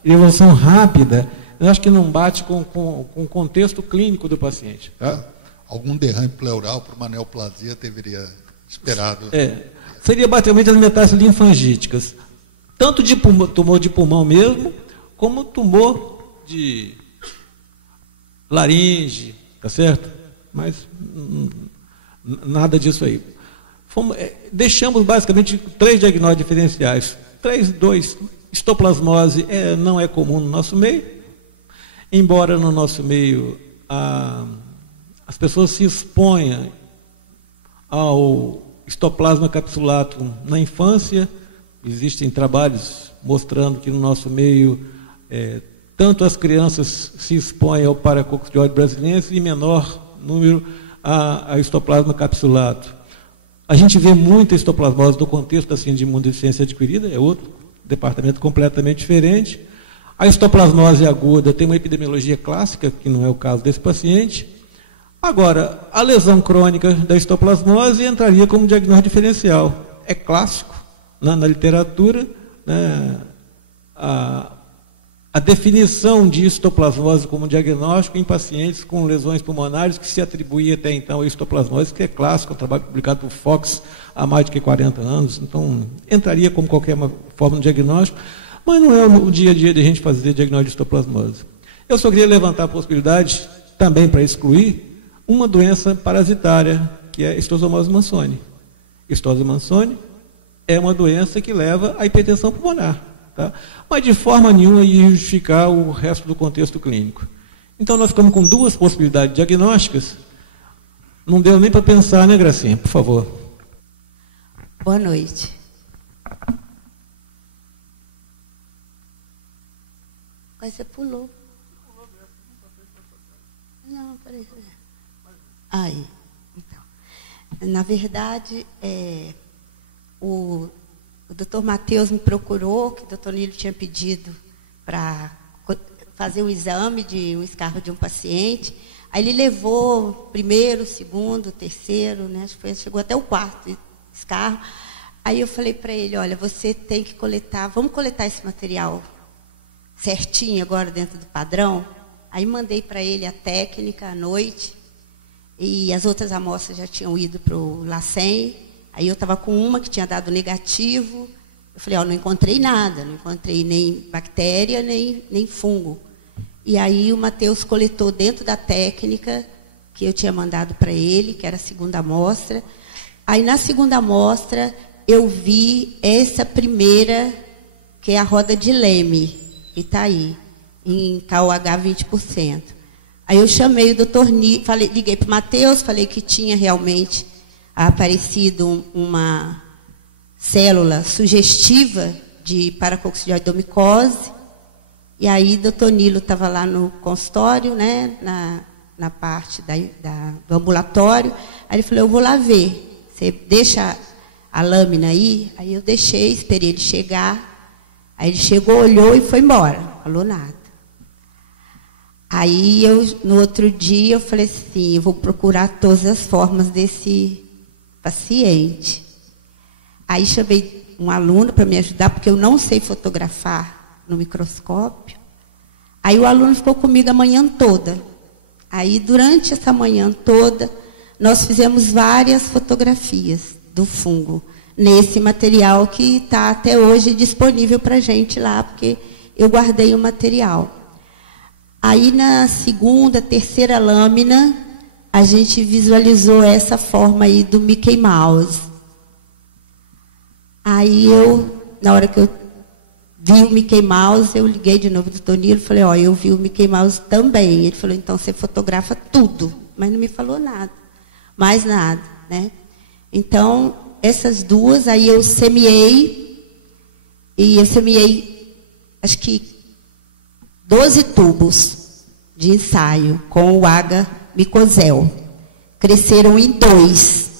evolução rápida, eu acho que não bate com o contexto clínico do paciente. Tá? Algum derrame pleural para uma neoplasia deveria esperado. Seria basicamente as metástases linfangíticas, tanto de tumor de pulmão mesmo, como tumor de laringe, tá certo? Mas nada disso aí. Deixamos basicamente 3 diagnósticos diferenciais. 2, histoplasmose não é comum no nosso meio, embora no nosso meio as pessoas se exponham ao histoplasma capsulatum na infância. Existem trabalhos mostrando que no nosso meio tanto as crianças se expõem ao paracoccidioide brasileiro e em menor número a histoplasma capsulatum. A gente vê muita histoplasmose no contexto da síndrome de imunodeficiência adquirida, é outro departamento completamente diferente. A histoplasmose aguda tem uma epidemiologia clássica, que não é o caso desse paciente. Agora, a lesão crônica da histoplasmose entraria como diagnóstico diferencial. É clássico, na literatura, né, a definição de histoplasmose como diagnóstico em pacientes com lesões pulmonares que se atribuía até então a histoplasmose, que é clássico, um trabalho publicado por Fox há mais de 40 anos, então entraria como qualquer forma de diagnóstico, mas não é o dia a dia de a gente fazer diagnóstico de histoplasmose. Eu só queria levantar a possibilidade, também para excluir, uma doença parasitária, que é a histosomose Manzoni. Histose Manzoni é uma doença que leva à hipertensão pulmonar. Tá? Mas de forma nenhuma ia justificar o resto do contexto clínico. Então nós ficamos com duas possibilidades diagnósticas. Não deu nem para pensar, né, Gracinha? Por favor. Boa noite. Mas você pulou. Não, peraí. Aí, então. Na verdade, o doutor Matheus me procurou, que o doutor Nilo tinha pedido para fazer um exame de um escarro de um paciente. Aí ele levou o primeiro, o segundo, o terceiro, né? Acho que chegou até o quarto escarro. Aí eu falei para ele, olha, você tem que coletar, vamos coletar esse material certinho agora dentro do padrão. Aí mandei para ele a técnica à noite, e as outras amostras já tinham ido para o LACEN. Aí eu estava com uma que tinha dado negativo. Eu falei, não encontrei nada, não encontrei nem bactéria, nem fungo. E aí o Matheus coletou dentro da técnica que eu tinha mandado para ele, que era a segunda amostra. Aí na segunda amostra eu vi essa primeira, que é a roda de Leme, que está aí, em KOH 20%. Aí eu chamei o doutor Nilo, liguei para o Matheus, falei que tinha realmente aparecido uma célula sugestiva de paracoccidioidomicose. E aí o doutor Nilo estava lá no consultório, né, na parte do ambulatório. Aí ele falou, eu vou lá ver. Você deixa a lâmina aí? Aí eu deixei, esperei ele chegar. Aí ele chegou, olhou e foi embora. Não falou nada. Aí no outro dia eu falei assim, eu vou procurar todas as formas desse paciente. Aí chamei um aluno para me ajudar, porque eu não sei fotografar no microscópio. Aí o aluno ficou comigo a manhã toda. Aí durante essa manhã toda, nós fizemos várias fotografias do fungo, nesse material que está até hoje disponível para a gente lá, porque eu guardei o material. Aí na segunda, terceira lâmina, a gente visualizou essa forma aí do Mickey Mouse. Aí na hora que eu vi o Mickey Mouse, eu liguei de novo do Tonilo e falei, eu vi o Mickey Mouse também. Ele falou, então você fotografa tudo, mas não me falou nada, mais nada, né? Então, essas duas, aí eu semeei, acho que 12 tubos de ensaio com o H-Micosel. Cresceram em 2.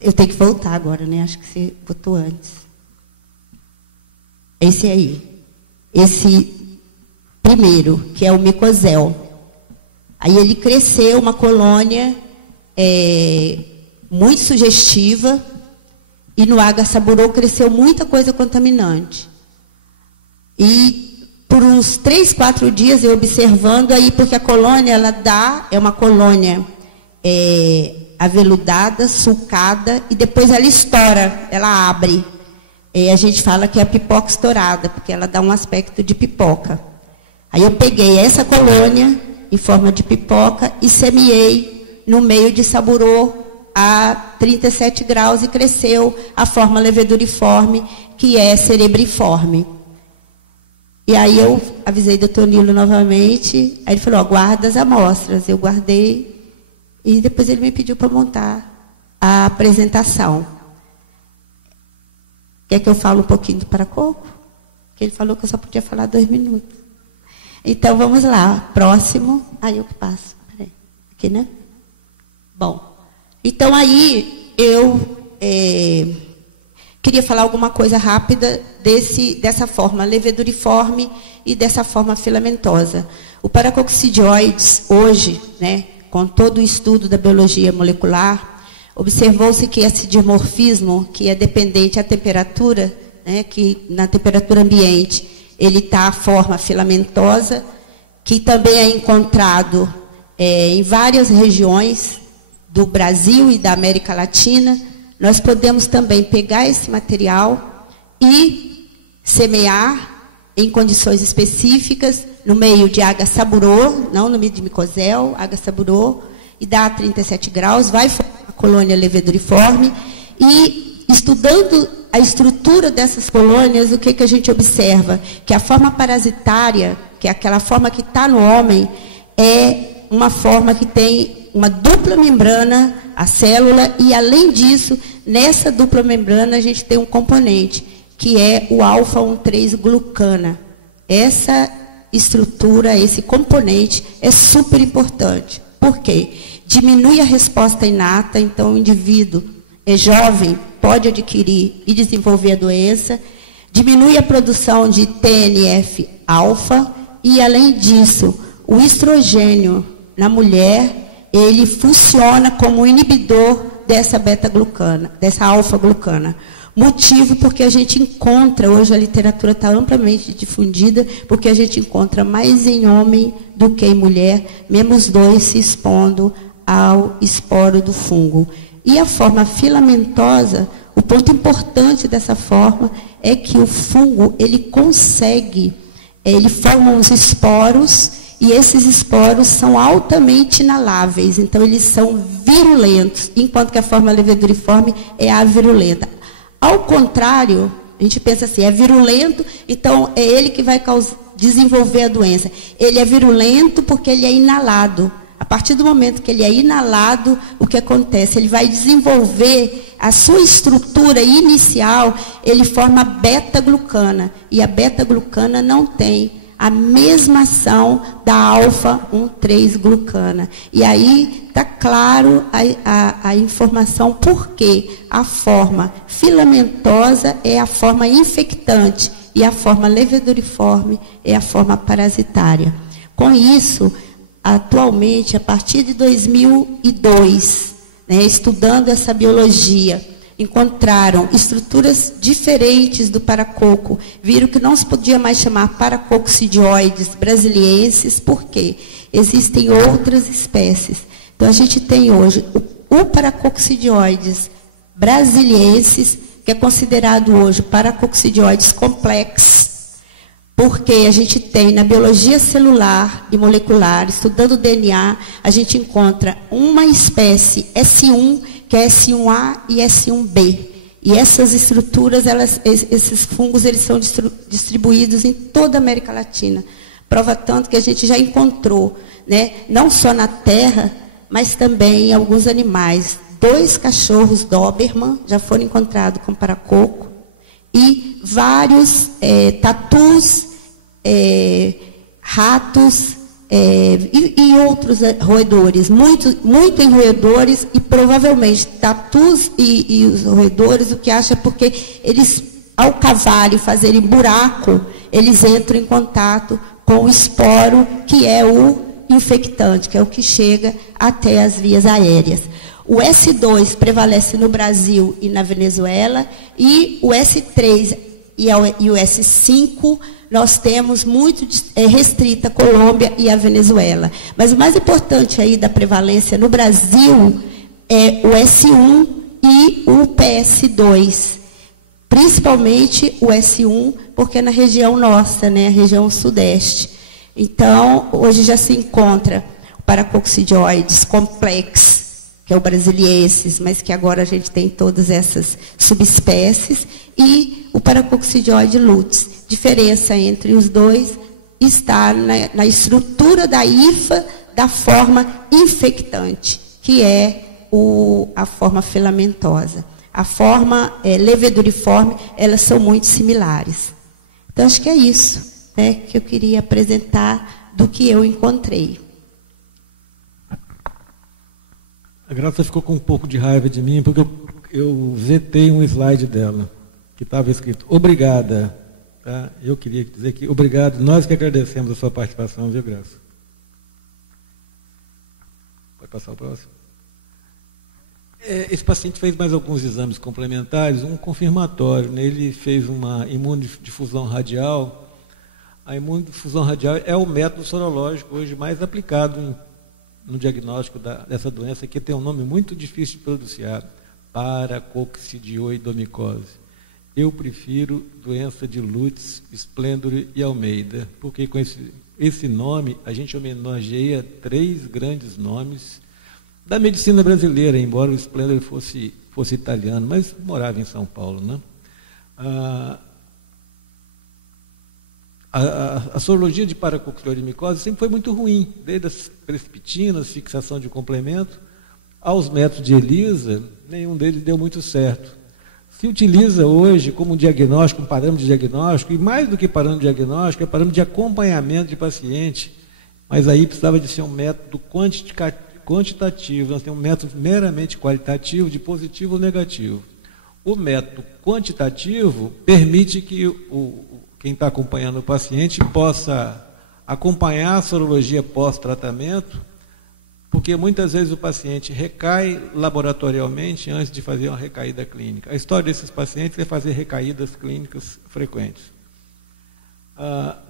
Eu tenho que voltar agora, né? Acho que você botou antes. Esse aí. Esse primeiro, que é o Micosel. Aí ele cresceu uma colônia muito sugestiva, e no H-Saburou cresceu muita coisa contaminante. E por uns 3, 4 dias eu observando aí, porque a colônia é uma colônia aveludada, sulcada, e depois ela estoura, ela abre. A gente fala que é a pipoca estourada, porque ela dá um aspecto de pipoca. Aí eu peguei essa colônia em forma de pipoca e semeei no meio de Saburô a 37 graus e cresceu a forma leveduriforme, que é cerebriforme. E aí eu avisei o doutor Nilo novamente, aí ele falou, guarda as amostras. Eu guardei e depois ele me pediu para montar a apresentação. Quer que eu fale um pouquinho do paracoco? Porque ele falou que eu só podia falar 2 minutos. Então vamos lá, próximo. Aí eu que passo. Peraí. Aqui, né? Bom, então aí eu queria falar alguma coisa rápida dessa forma leveduriforme e dessa forma filamentosa. O paracoccidioides, hoje, né, com todo o estudo da biologia molecular, observou-se que esse dimorfismo, que é dependente à temperatura, né, que na temperatura ambiente ele está a forma filamentosa, que também é encontrado em várias regiões do Brasil e da América Latina. Nós podemos também pegar esse material e semear em condições específicas, no meio de água saburô, não no meio de micosel, água saburô, e dá 37 graus, vai formar a colônia leveduriforme, e estudando a estrutura dessas colônias, o que a gente observa? Que a forma parasitária, que é aquela forma que está no homem, é uma forma que tem uma dupla membrana, a célula, e além disso, nessa dupla membrana a gente tem um componente, que é o alfa-1,3-glucana. Essa estrutura, esse componente é super importante. Por quê? Diminui a resposta inata, então o indivíduo é jovem, pode adquirir e desenvolver a doença, diminui a produção de TNF-alfa e, além disso, o estrogênio na mulher, ele funciona como inibidor dessa beta-glucana, dessa alfa-glucana. Motivo porque a gente encontra, hoje a literatura está amplamente difundida, porque a gente encontra mais em homem do que em mulher, mesmo os dois se expondo ao esporo do fungo. E a forma filamentosa, o ponto importante dessa forma é que o fungo, ele consegue, ele forma uns esporos, e esses esporos são altamente inaláveis, então eles são virulentos, enquanto que a forma leveduriforme é avirulenta. Ao contrário, a gente pensa assim, é virulento, então é ele que vai desenvolver a doença. Ele é virulento porque ele é inalado. A partir do momento que ele é inalado, o que acontece? Ele vai desenvolver a sua estrutura inicial, ele forma beta-glucana. E a beta-glucana não tem a mesma ação da alfa-1,3-glucana. E aí está claro a informação porque a forma filamentosa é a forma infectante e a forma leveduriforme é a forma parasitária. Com isso, atualmente, a partir de 2002, né, estudando essa biologia, encontraram estruturas diferentes do paracoco, viram que não se podia mais chamar paracoccidioides brasilienses, porque existem outras espécies. Então, a gente tem hoje o paracoccidioides brasiliensis, que é considerado hoje paracoccidioides complexos, porque a gente tem na biologia celular e molecular, estudando o DNA, a gente encontra uma espécie S1, que é S1A e S1B. E essas estruturas, esses fungos, eles são distribuídos em toda a América Latina. Prova tanto que a gente já encontrou, né, não só na Terra, mas também em alguns animais. 2 cachorros Doberman já foram encontrados com paracoco e vários tatus, ratos e outros roedores, muito em roedores, e provavelmente tatus e os roedores, o que acha porque eles, ao cavar e fazerem buraco, eles entram em contato com o esporo, que é o infectante, que é o que chega até as vias aéreas. O S2 prevalece no Brasil e na Venezuela, e o S3 e o S5 nós temos muito restrita a Colômbia e a Venezuela. Mas o mais importante aí da prevalência no Brasil é o S1 e o PS2. Principalmente o S1, porque é na região nossa, né, a região sudeste. Então, hoje já se encontra o paracoccidioides complexo, que é o brasiliensis, mas que agora a gente tem todas essas subespécies, e o paracoccidioide luteus. Diferença entre os dois está na estrutura da hifa da forma infectante, que é a forma filamentosa. A forma leveduriforme, elas são muito similares. Então, acho que é isso, né, que eu queria apresentar do que eu encontrei. A Graça ficou com um pouco de raiva de mim, porque eu vetei um slide dela, que estava escrito, obrigada. Tá? Eu queria dizer que obrigado, nós que agradecemos a sua participação, viu, Graça? Pode passar o próximo. Esse paciente fez mais alguns exames complementares, um confirmatório, né? Ele fez uma imunodifusão radial. A imunodifusão radial é o método sorológico hoje mais aplicado no diagnóstico dessa doença, que tem um nome muito difícil de pronunciar, paracoccidioidomicose. Eu prefiro doença de Lutz, Splendor e Almeida, porque com esse nome a gente homenageia 3 grandes nomes da medicina brasileira, embora o Splendor fosse italiano, mas morava em São Paulo, né? A sorologia de paracoccidioidomicose sempre foi muito ruim, desde as prescriptinas, fixação de complemento, aos métodos de ELISA, nenhum deles deu muito certo. Se utiliza hoje como diagnóstico, um parâmetro de diagnóstico, e mais do que parâmetro de diagnóstico, é parâmetro de acompanhamento de paciente, mas aí precisava de ser um método quantitativo, nós temos um método meramente qualitativo, de positivo ou negativo. O método quantitativo permite que quem está acompanhando o paciente possa acompanhar a sorologia pós-tratamento, porque muitas vezes o paciente recai laboratorialmente antes de fazer uma recaída clínica. A história desses pacientes é fazer recaídas clínicas frequentes.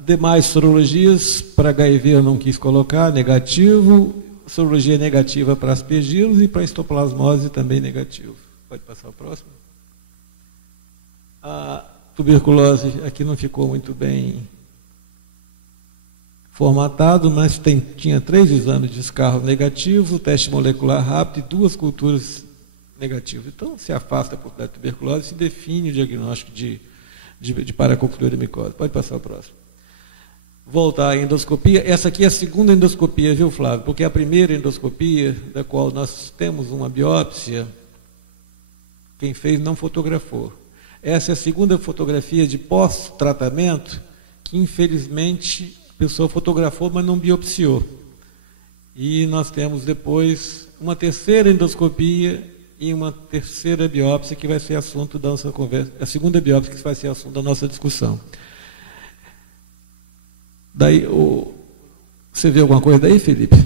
Demais sorologias, para HIV eu não quis colocar, negativo, sorologia negativa para aspergilos e para histoplasmose também negativo. Pode passar o próximo. A tuberculose aqui não ficou muito bem formatado, mas tinha 3 exames de escarro negativo, teste molecular rápido e 2 culturas negativas. Então, se afasta a possibilidade de tuberculose e se define o diagnóstico de paracoccidioidomicose. Pode passar o próximo. Voltar à endoscopia. Essa aqui é a segunda endoscopia, viu, Flávio? Porque a primeira endoscopia, da qual nós temos uma biópsia, quem fez não fotografou. Essa é a segunda fotografia de pós-tratamento, que infelizmente a pessoa fotografou, mas não biopsiou. E nós temos depois uma terceira endoscopia e uma terceira biópsia, que vai ser assunto da nossa conversa, a segunda biópsia que vai ser assunto da nossa discussão. Daí, você vê alguma coisa daí, Felipe?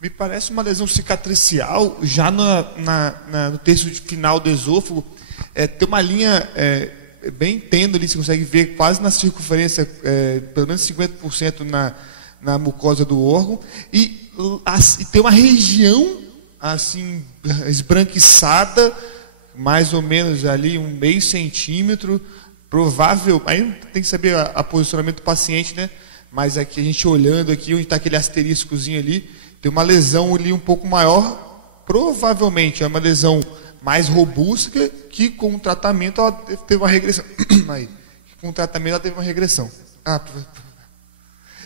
Me parece uma lesão cicatricial, já no terço final do esôfago, tem uma linha bem tênue ali, você consegue ver quase na circunferência, pelo menos 50% na mucosa do órgão, e tem uma região assim esbranquiçada, mais ou menos ali 1/2 centímetro, provável, aí tem que saber a posicionamento do paciente, né? Mas aqui a gente olhando aqui, onde está aquele asteriscozinho ali, tem uma lesão ali um pouco maior, provavelmente é uma lesão mais robusta, que com o tratamento ela teve uma regressão. Aí, com o tratamento ela teve uma regressão.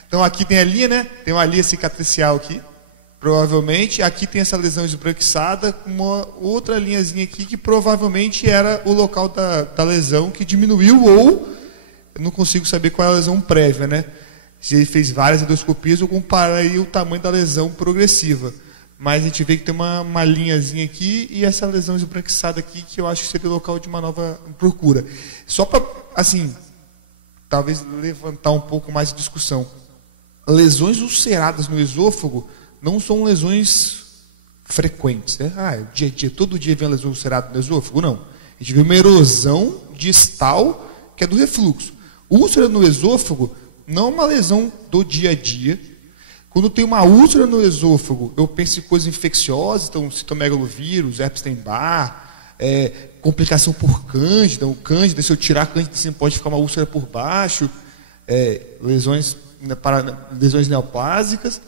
Então aqui tem a linha, né? Tem uma linha cicatricial aqui, provavelmente. Aqui tem essa lesão esbranquiçada, com uma outra linhazinha aqui, que provavelmente era o local da lesão que diminuiu, ou eu não consigo saber qual é a lesão prévia, né? Se ele fez várias endoscopias, eu compararia o tamanho da lesão progressiva. Mas a gente vê que tem uma linhazinha aqui e essa lesão esbranquiçada aqui, que eu acho que seria o local de uma nova procura. Só para, assim, talvez levantar um pouco mais de discussão. Lesões ulceradas no esôfago não são lesões frequentes, né? Dia a dia, todo dia vem uma lesão ulcerada no esôfago? Não. A gente vê uma erosão distal, que é do refluxo. Úlcera no esôfago não é uma lesão do dia a dia. Quando tem uma úlcera no esôfago, eu penso em coisas infecciosas, então citomegalovírus, Epstein-Barr, complicação por cândida, se eu tirar a cândida, assim, pode ficar uma úlcera por baixo, lesões neoplásicas.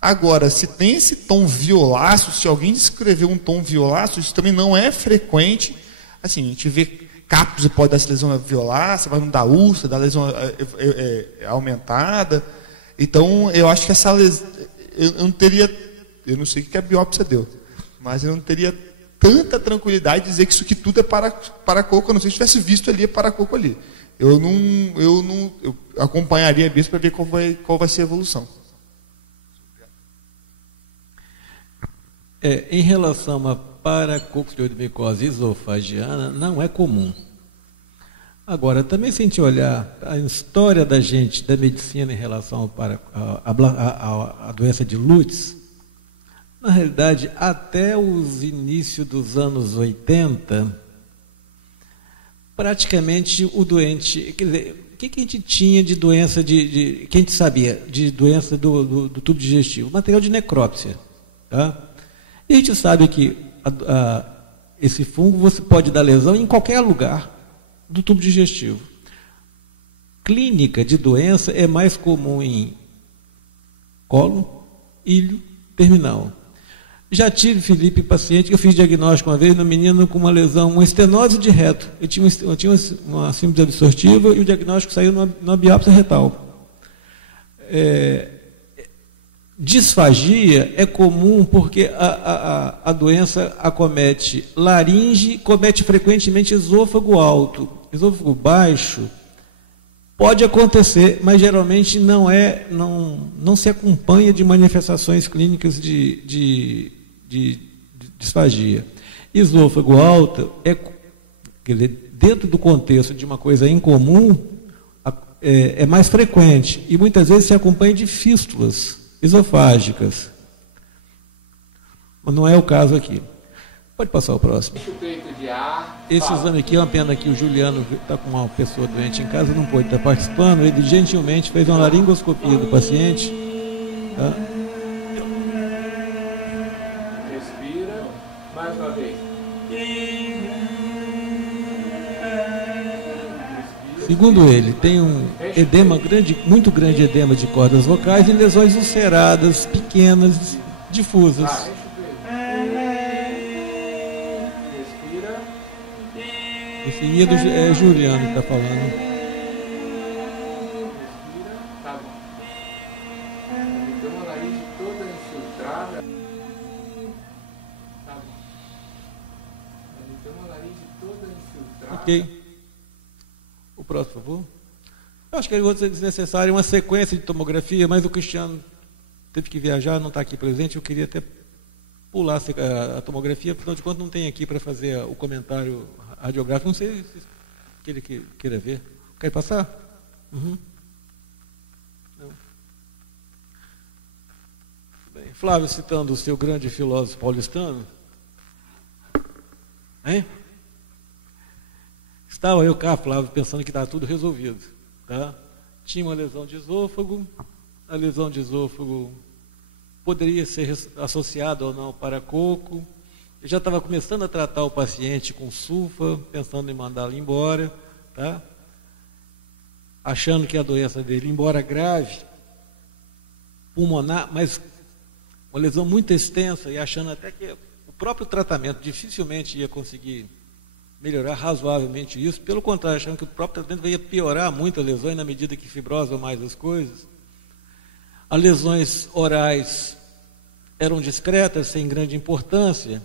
Agora, se tem esse tom violáceo, se alguém descreveu um tom violáceo, isso também não é frequente. Assim, a gente vê cápsula pode dar essa lesão violácea, mas não dá úlcera, dá lesão aumentada. Então, eu acho que essa lesão, eu não sei o que a biópsia deu, mas eu não teria tanta tranquilidade de dizer que isso aqui tudo é paracoco, a não ser se tivesse visto ali, é paracoco ali. Eu acompanharia a biópsia para ver qual vai ser a evolução. Em relação a paracoccidioidomicose esofagiana, não é comum. Agora, também se a gente olhar a história da medicina em relação à doença de Lutz, na realidade, até os inícios dos anos 80, praticamente o doente, quer dizer, o que a gente tinha de doença, que a gente sabia de doença do tubo digestivo? Material de necrópsia. Tá? E a gente sabe que esse fungo você pode dar lesão em qualquer lugar do tubo digestivo. Clínica de doença é mais comum em cólon, ilho, terminal. Já tive, Felipe, paciente que eu fiz diagnóstico uma vez no menino com uma lesão, uma estenose de reto. Ele tinha uma síndrome absortiva e o diagnóstico saiu numa biópsia retal. Disfagia é comum porque a doença acomete laringe, comete frequentemente esôfago alto. Esôfago baixo pode acontecer, mas geralmente não se acompanha de manifestações clínicas de disfagia. Esôfago alto quer dizer, dentro do contexto de uma coisa incomum, é mais frequente e muitas vezes se acompanha de fístulas esofágicas. Mas não é o caso aqui. Pode passar o próximo. Esse exame aqui é uma pena que o Juliano está com uma pessoa doente em casa, não pôde estar participando. Ele gentilmente fez uma laringoscopia do paciente. Tá? Respira. Mais uma vez. Segundo ele, tem um edema muito grande edema de cordas vocais e lesões ulceradas, pequenas, difusas. Respira. Esse aí é Juliano que está falando. Respira. Tá bom. Então a nariz toda infiltrada. Tá bom. Então a nariz toda infiltrada. Ok. O próximo, por favor. Eu acho que ele é desnecessário uma sequência de tomografia, mas o Cristiano teve que viajar, não está aqui presente. Eu queria até pular a tomografia, afinal de contas não tem aqui para fazer o comentário radiográfico. Não sei se ele queira ver. Quer passar? Uhum. Não. Bem, Flávio, citando o seu grande filósofo paulistano. Hein? Estava eu cá, Flávio, pensando que estava tudo resolvido. Tá? Tinha uma lesão de esôfago, a lesão de esôfago poderia ser associada ou não para coco. Eu já estava começando a tratar o paciente com sulfa, pensando em mandá-lo embora, tá? Achando que a doença dele, embora grave, pulmonar, mas uma lesão muito extensa, e achando até que o próprio tratamento dificilmente ia conseguir melhorar razoavelmente isso, pelo contrário, achando que o próprio tratamento ia piorar muito a lesão, e na medida que fibrosa mais as coisas. As lesões orais eram discretas, sem grande importância.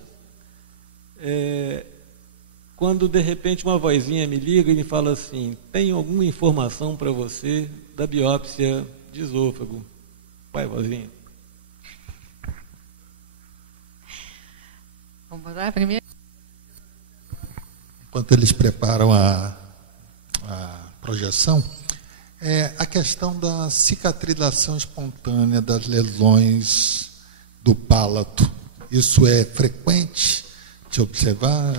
Quando de repente uma vozinha me liga e me fala assim: tem alguma informação para você da biópsia de esôfago? Vai, vozinha. Vamos botar primeiro. Enquanto eles preparam a projeção, a questão da cicatrização espontânea das lesões do palato. Isso é frequente de observar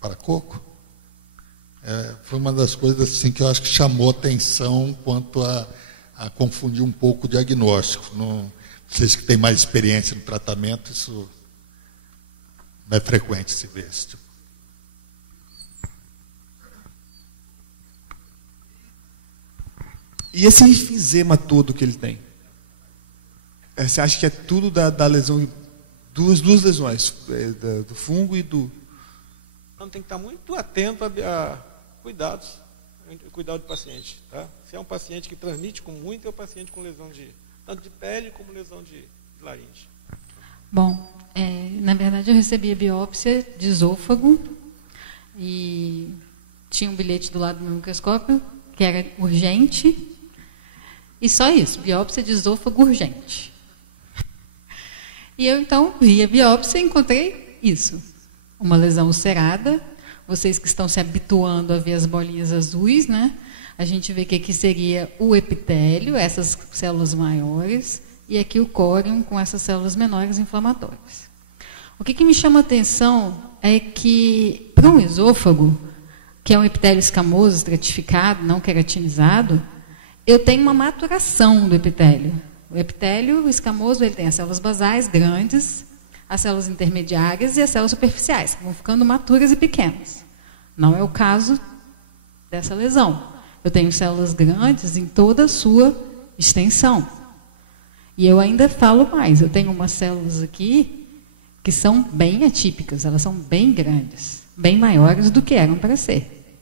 para coco? Foi uma das coisas assim, que eu acho que chamou atenção quanto a confundir um pouco o diagnóstico. Vocês que têm mais experiência no tratamento, isso não é frequente se ver esse tipo. E esse enfisema todo que ele tem? Você acha que é tudo da lesão, duas lesões, do fungo e do... Então tem que estar muito atento a cuidado do paciente. Tá? Se é um paciente que transmite com muito, é um paciente com lesão tanto de pele como lesão de laringe. Bom, na verdade eu recebi a biópsia de esôfago e tinha um bilhete do lado do meu microscópio que era urgente. E só isso, biópsia de esôfago urgente. E eu, então, vi a biópsia e encontrei isso. Uma lesão ulcerada. Vocês que estão se habituando a ver as bolinhas azuis, né? A gente vê que aqui seria o epitélio, essas células maiores, e aqui o córion com essas células menores inflamatórias. O que me chama a atenção é que, para um esôfago, que é um epitélio escamoso, estratificado, não queratinizado, eu tenho uma maturação do epitélio. O epitélio escamoso ele tem as células basais grandes, as células intermediárias e as células superficiais, que vão ficando maturas e pequenas. Não é o caso dessa lesão. Eu tenho células grandes em toda a sua extensão. E eu ainda falo mais, eu tenho umas células aqui que são bem atípicas, elas são bem grandes, bem maiores do que eram para ser.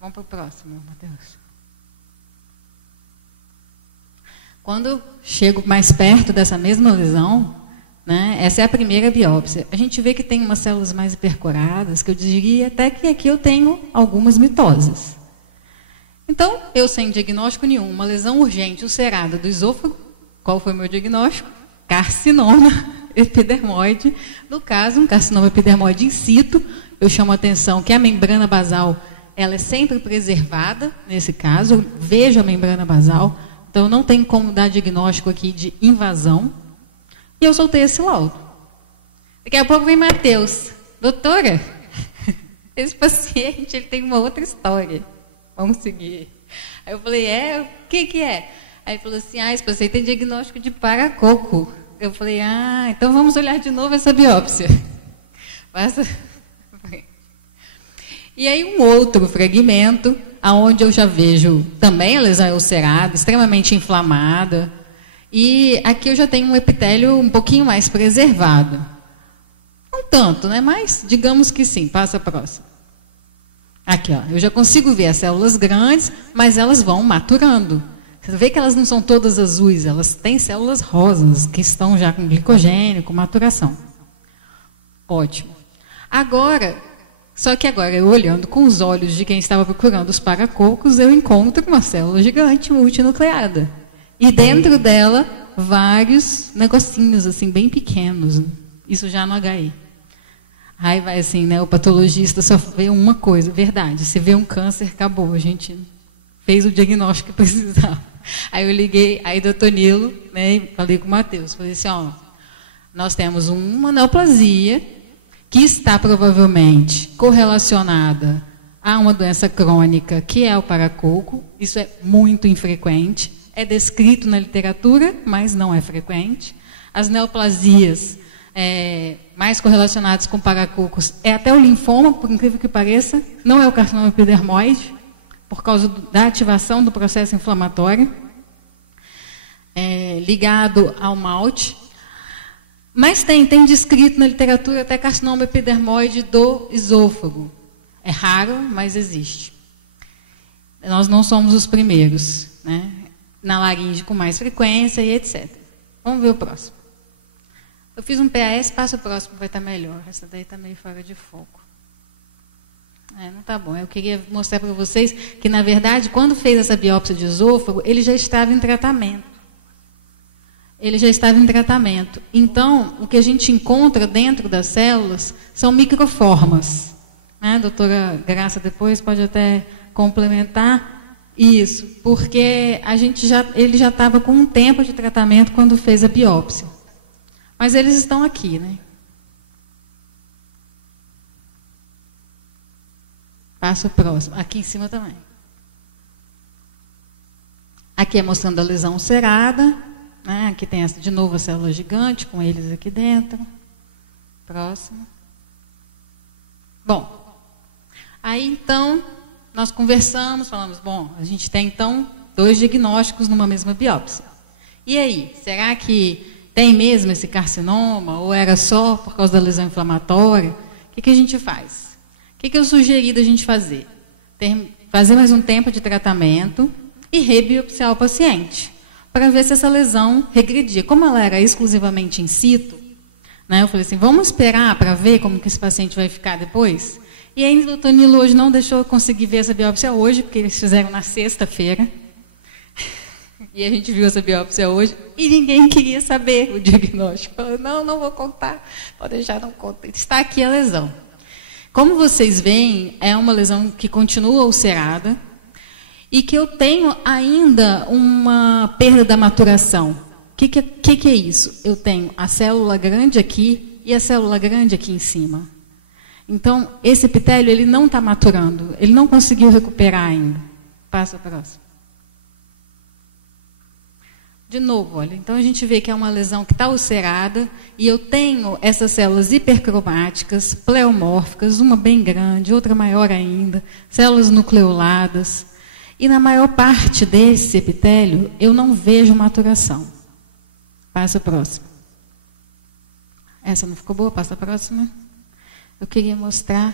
Vamos para o próximo, Matheus. Quando eu chego mais perto dessa mesma lesão, né, essa é a primeira biópsia, a gente vê que tem umas células mais hipercoradas, que eu diria até que aqui eu tenho algumas mitoses. Então, eu sem diagnóstico nenhum, uma lesão urgente ulcerada do esôfago, qual foi o meu diagnóstico? Carcinoma epidermoide. No caso, um carcinoma epidermoide in situ. Eu chamo a atenção que a membrana basal ela é sempre preservada, nesse caso, eu vejo a membrana basal, então eu não tenho como dar diagnóstico aqui de invasão. E eu soltei esse laudo. Daqui a pouco vem Matheus. Doutora, esse paciente ele tem uma outra história. Vamos seguir. Aí eu falei, o que é? Aí ele falou assim, esse paciente tem diagnóstico de paracoco. Eu falei, então vamos olhar de novo essa biópsia. E aí um outro fragmento, onde eu já vejo também a lesão ulcerada, extremamente inflamada. E aqui eu já tenho um epitélio um pouquinho mais preservado. Não tanto, né? Mas digamos que sim, passa a próxima. Aqui, ó, eu já consigo ver as células grandes, mas elas vão maturando. Você vê que elas não são todas azuis, elas têm células rosas, que estão já com glicogênio, com maturação. Ótimo. Agora, só que agora, eu olhando com os olhos de quem estava procurando os paracocos, eu encontro uma célula gigante multinucleada. E dentro dela, vários negocinhos, assim, bem pequenos. Isso já no HI. Aí vai assim, né? O patologista só vê uma coisa, verdade. Se vê um câncer, acabou. A gente fez o diagnóstico que precisava. Aí eu liguei, aí doutor Nilo, né? E falei com o Matheus. Falei assim, nós temos uma neoplasia que está provavelmente correlacionada a uma doença crônica, que é o paracoco. Isso é muito infrequente. É descrito na literatura, mas não é frequente. As neoplasias mais correlacionados com paracocos é até o linfoma, por incrível que pareça, não é o carcinoma epidermoide, por causa da ativação do processo inflamatório, ligado ao malte. Mas tem descrito na literatura até carcinoma epidermoide do esôfago. É raro, mas existe. Nós não somos os primeiros, né? Na laringe com mais frequência e etc. Vamos ver o próximo. Eu fiz um PAS, passa o próximo, vai estar melhor. Essa daí está meio fora de foco. Não está bom. Eu queria mostrar para vocês que, na verdade, quando fez essa biópsia de esôfago, ele já estava em tratamento. Então, o que a gente encontra dentro das células são microformas. A doutora Graça depois pode até complementar isso, porque ele já estava com um tempo de tratamento quando fez a biópsia. Mas eles estão aqui, né? Passa o próximo. Aqui em cima também. Aqui é mostrando a lesão ulcerada. Né? Aqui tem de novo a célula gigante, com eles aqui dentro. Próximo. Bom, aí então, nós conversamos, falamos, a gente tem então 2 diagnósticos numa mesma biópsia. E aí, será que tem mesmo esse carcinoma, ou era só por causa da lesão inflamatória? O que a gente faz? O que eu sugeri da gente fazer? Fazer mais um tempo de tratamento e rebiopsiar o paciente, para ver se essa lesão regredia. Como ela era exclusivamente in situ, né, eu falei assim, vamos esperar para ver como que esse paciente vai ficar depois? E aí o doutor Nilo hoje não deixou eu conseguir ver essa biópsia hoje, porque eles fizeram na sexta-feira. E a gente viu essa biópsia hoje e ninguém queria saber o diagnóstico. Falou, não vou contar, pode deixar, não conta. Está aqui a lesão. Como vocês veem, é uma lesão que continua ulcerada e que eu tenho ainda uma perda da maturação. O que é isso? Eu tenho a célula grande aqui e a célula grande aqui em cima. Então, esse epitélio ele não está maturando, ele não conseguiu recuperar ainda. Passa a próxima. De novo, olha, então a gente vê que é uma lesão que está ulcerada e eu tenho essas células hipercromáticas, pleomórficas, uma bem grande, outra maior ainda, células nucleoladas. E na maior parte desse epitélio eu não vejo maturação. Passa a próxima. Essa não ficou boa? Passa a próxima. Eu queria mostrar.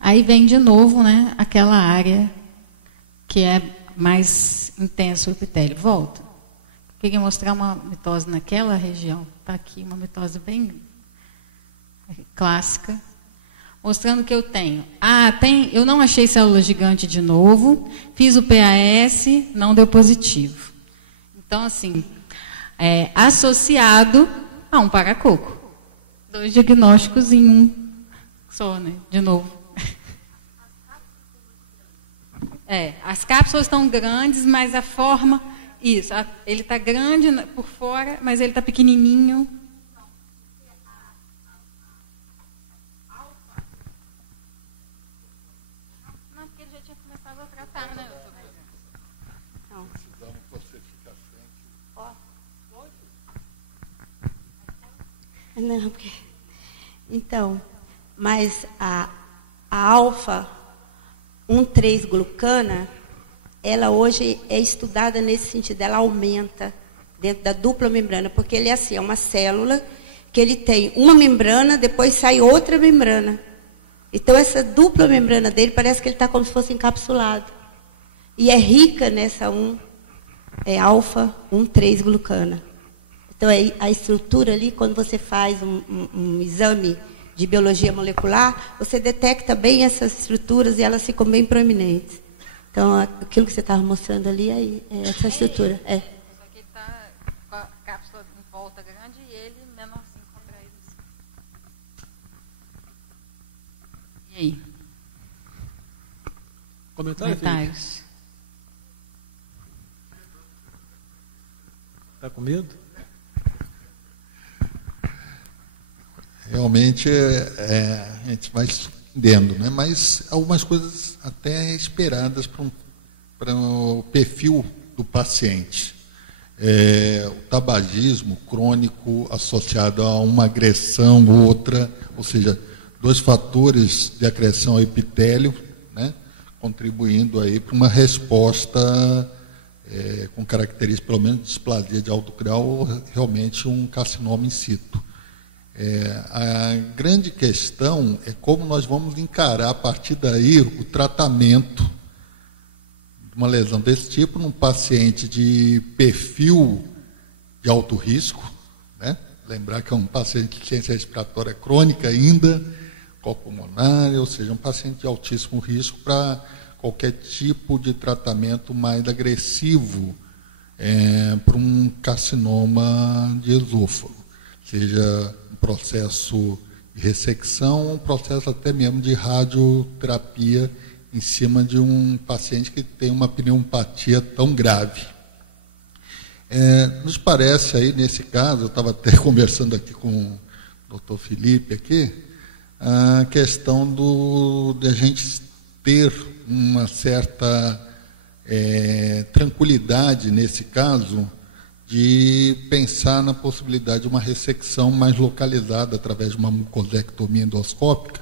Aí vem de novo, né, aquela área que é mais intenso o epitélio. Volta. Eu queria mostrar uma mitose naquela região. Está aqui uma mitose bem clássica. Mostrando que eu tenho. Eu não achei célula gigante de novo. Fiz o PAS, não deu positivo. Então, assim, associado a um paracoco. 2 diagnósticos em um só, né? De novo. As cápsulas estão grandes, mas a forma... Isso, ele está grande por fora, mas ele está pequenininho. Não, porque ele já tinha começado a tratar, né? Não. Precisamos que você fique à frente. Não, porque... Então, mas a alfa... 1,3-glucana, ela hoje é estudada nesse sentido, ela aumenta dentro da dupla membrana, porque ele é assim, é uma célula que ele tem uma membrana, depois sai outra membrana. Então, essa dupla membrana dele parece que ele está como se fosse encapsulado. E é rica nessa alfa 1,3-glucana. Então, a estrutura ali, quando você faz um exame de biologia molecular, você detecta bem essas estruturas e elas ficam bem proeminentes. Então, aquilo que você estava mostrando ali é essa estrutura. Só que ele está com a cápsula em volta grande e ele menorzinho contraído. E aí? Comentários. Está com medo? Realmente a gente vai entendendo, né? Mas algumas coisas até esperadas para o perfil do paciente. O tabagismo crônico associado a uma agressão ou outra, ou seja, 2 fatores de acreção ao epitélio, né? Contribuindo aí para uma resposta com características, pelo menos, de displasia de alto grau ou realmente um carcinoma in situ. A grande questão é como nós vamos encarar a partir daí o tratamento de uma lesão desse tipo num paciente de perfil de alto risco, né? Lembrar que é um paciente de ciência respiratória crônica ainda, pulmonar, ou seja, um paciente de altíssimo risco para qualquer tipo de tratamento mais agressivo para um carcinoma de esôfago, seja um processo de ressecção, um processo até mesmo de radioterapia em cima de um paciente que tem uma pneumopatia tão grave. Nos parece aí, nesse caso, eu estava até conversando aqui com o Dr. Felipe aqui, a questão de a gente ter uma certa tranquilidade, nesse caso, de pensar na possibilidade de uma ressecção mais localizada através de uma mucosectomia endoscópica,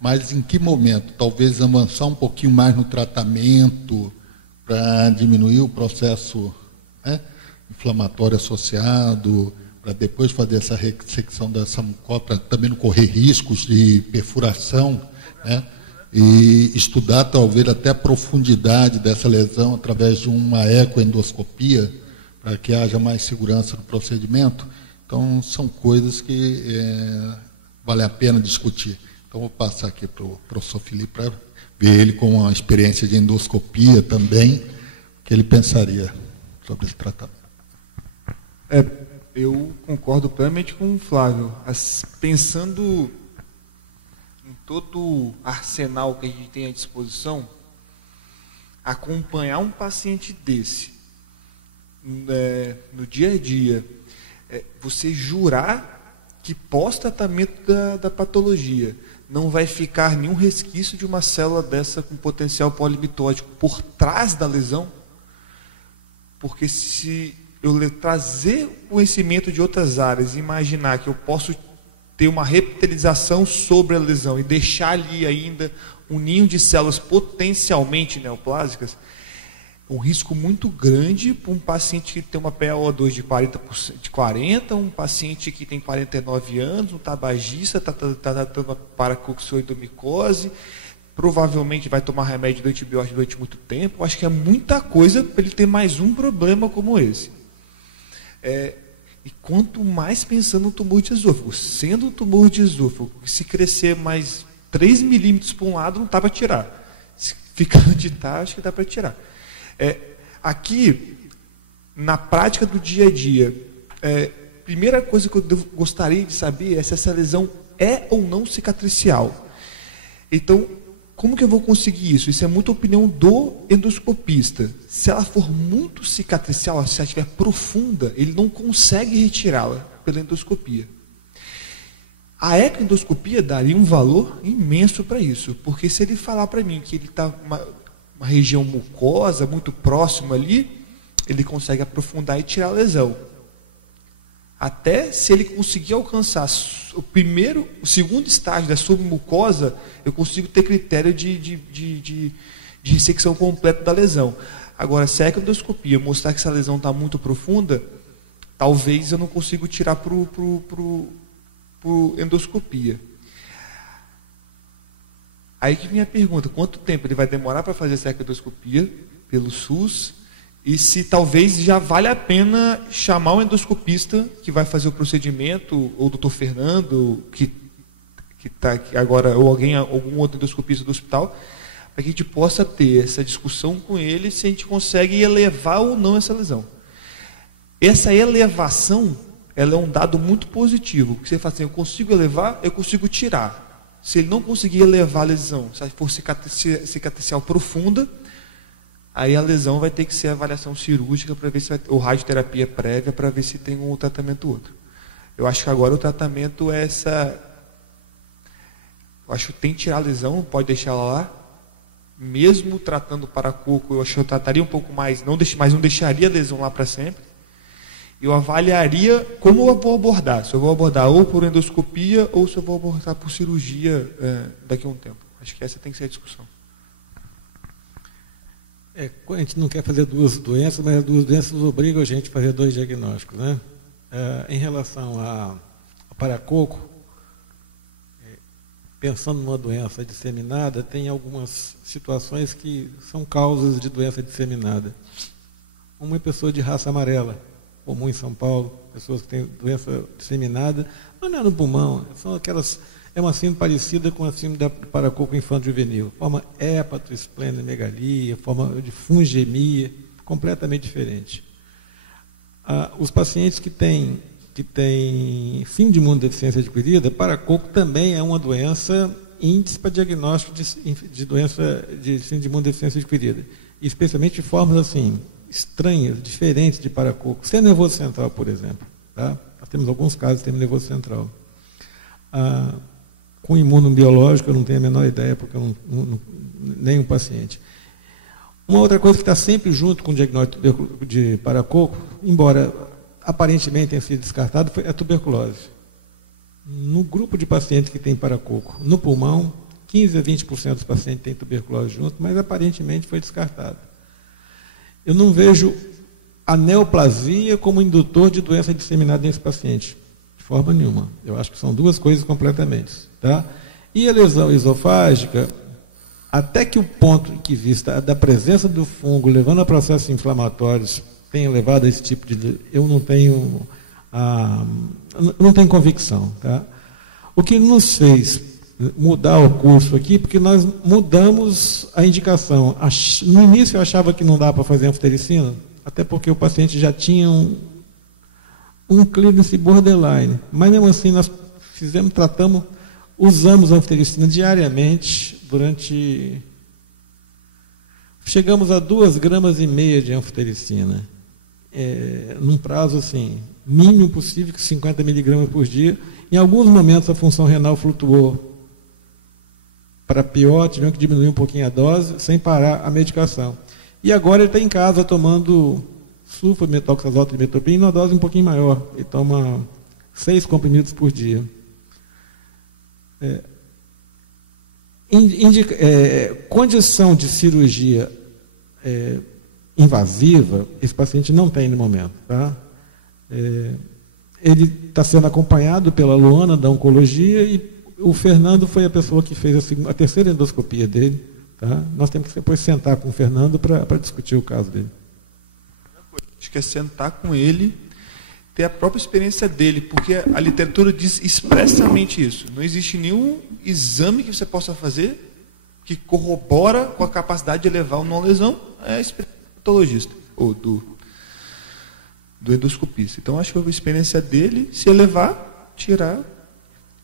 mas em que momento? Talvez avançar um pouquinho mais no tratamento para diminuir o processo inflamatório associado, para depois fazer essa ressecção dessa mucosa, para também não correr riscos de perfuração, né? E estudar talvez até a profundidade dessa lesão através de uma ecoendoscopia, para que haja mais segurança no procedimento. Então, são coisas que vale a pena discutir. Então, vou passar aqui para o professor Felipe para ver ele com a experiência de endoscopia também, que ele pensaria sobre esse tratamento. Eu concordo plenamente com o Flávio. Pensando em todo o arsenal que a gente tem à disposição, acompanhar um paciente desse no dia a dia, você jurar que pós-tratamento da patologia não vai ficar nenhum resquício de uma célula dessa com potencial polimitótico por trás da lesão, porque se eu trazer conhecimento de outras áreas e imaginar que eu posso ter uma reptilização sobre a lesão e deixar ali ainda um ninho de células potencialmente neoplásicas, um risco muito grande para um paciente que tem uma PaO2 de 40, um paciente que tem 49 anos, um tabagista, está tratando paracoxoidomicose, provavelmente vai tomar remédio de antibiótico durante muito tempo. Eu acho que é muita coisa para ele ter mais um problema como esse. E quanto mais pensando no tumor de esôfago, sendo um tumor de esôfago, se crescer mais 3 milímetros para um lado, não dá para tirar. Se ficar onde está, acho que dá para tirar. Aqui, na prática do dia a dia, primeira coisa que eu gostaria de saber é se essa lesão é ou não cicatricial. Então, como que eu vou conseguir isso? Isso é muita opinião do endoscopista. Se ela for muito cicatricial, se ela estiver profunda, ele não consegue retirá-la pela endoscopia. A ecoendoscopia daria um valor imenso para isso, porque se ele falar para mim que ele está uma região mucosa, muito próxima ali, ele consegue aprofundar e tirar a lesão. Até se ele conseguir alcançar o segundo estágio da submucosa, eu consigo ter critério de ressecção completa da lesão. Agora, se a ecoendoscopia mostrar que essa lesão está muito profunda, talvez eu não consiga tirar para endoscopia. Aí que vem a pergunta, quanto tempo ele vai demorar para fazer essa ecoendoscopia pelo SUS, e se talvez já vale a pena chamar o endoscopista que vai fazer o procedimento, ou o doutor Fernando, que está aqui agora, ou algum outro endoscopista do hospital, para que a gente possa ter essa discussão com ele, se a gente consegue elevar ou não essa lesão. Essa elevação, ela é um dado muito positivo, porque você fala assim, eu consigo elevar, eu consigo tirar. Se ele não conseguir elevar a lesão, se for cicatricial profunda, aí a lesão vai ter que ser avaliação cirúrgica para ver se ou radioterapia prévia para ver se tem um tratamento outro. Eu acho que agora o tratamento é eu acho que tem que tirar a lesão, pode deixar ela lá. Mesmo tratando paracoco, eu acho que eu trataria um pouco mais, mas não deixaria a lesão lá para sempre. Eu avaliaria como eu vou abordar. Se eu vou abordar ou por endoscopia ou se eu vou abordar por cirurgia daqui a um tempo. Acho que essa tem que ser a discussão. A gente não quer fazer duas doenças, mas as duas doenças obrigam a gente a fazer dois diagnósticos, né? Em relação a paracoco, pensando numa doença disseminada, tem algumas situações que são causas de doença disseminada. Uma é pessoa de raça amarela, comum em São Paulo, pessoas que têm doença disseminada, mas não é no pulmão, são aquelas, é uma síndrome parecida com a síndrome da paracoco infanto-juvenil, forma hepatosplenomegalia, forma de fungemia, completamente diferente. Os pacientes que têm síndrome de imunodeficiência adquirida, paracoco também é uma doença índice para diagnóstico de doença de síndrome de imunodeficiência adquirida, especialmente de formas assim estranhas, diferentes de paracoco, sem nervoso central, por exemplo. Tá? Nós temos alguns casos que temos nervoso central. Com imunobiológico, eu não tenho a menor ideia, porque eu nenhum paciente. Uma outra coisa que está sempre junto com o diagnóstico de paracoco, embora aparentemente tenha sido descartado, é a tuberculose. No grupo de pacientes que tem paracoco, no pulmão, 15 a 20% dos pacientes têm tuberculose junto, mas aparentemente foi descartado. Eu não vejo a neoplasia como indutor de doença disseminada nesse paciente, de forma nenhuma. Eu acho que são duas coisas completamente. Tá? E a lesão esofágica, até que o ponto em que vista da presença do fungo, levando a processos inflamatórios, tenha levado a esse tipo de... Eu não tenho convicção. Tá? O que nos fez mudar o curso aqui, porque nós mudamos a indicação. No início eu achava que não dava para fazer anfotericina, até porque o paciente já tinha um clearance borderline. Mas mesmo assim nós usamos a anfotericina diariamente chegamos a 2,5 gramas de anfotericina, num prazo assim, mínimo possível, 50 miligramas por dia. Em alguns momentos a função renal flutuou para pior, tivemos que diminuir um pouquinho a dose, sem parar a medicação. E agora ele está em casa tomando sulfa-metoxazol trimetoprim, numa dose um pouquinho maior. Ele toma 6 comprimidos por dia. Condição de cirurgia invasiva, esse paciente não tem no momento. Tá? Ele está sendo acompanhado pela Luana, da oncologia, e o Fernando foi a pessoa que fez a terceira endoscopia dele. Tá? Nós temos que depois sentar com o Fernando para discutir o caso dele. Acho que é sentar com ele, ter a própria experiência dele, porque a literatura diz expressamente isso. Não existe nenhum exame que você possa fazer que corrobora com a capacidade de elevar ou não lesão a experiência do patologista, ou do endoscopista. Então, acho que a experiência dele, se elevar, tirar,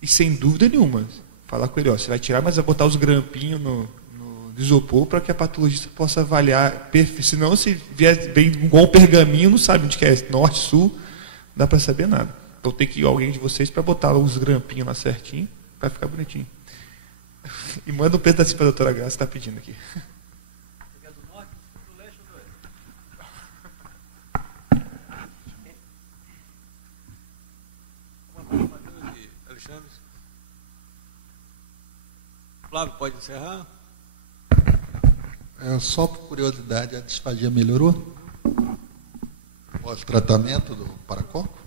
e sem dúvida nenhuma, falar com ele, você vai tirar, mas vai botar os grampinhos no isopor para que a patologista possa avaliar, senão se vier bem igual um pergaminho, não sabe onde que é, norte, sul, não dá para saber nada. Então tem que ir alguém de vocês para botar os grampinhos lá certinho, para ficar bonitinho. E manda um pedacinho para a doutora Graça, está pedindo aqui. Alexandre? Flávio, pode encerrar? Só por curiosidade, a disfagia melhorou? Pós-tratamento do paracoco?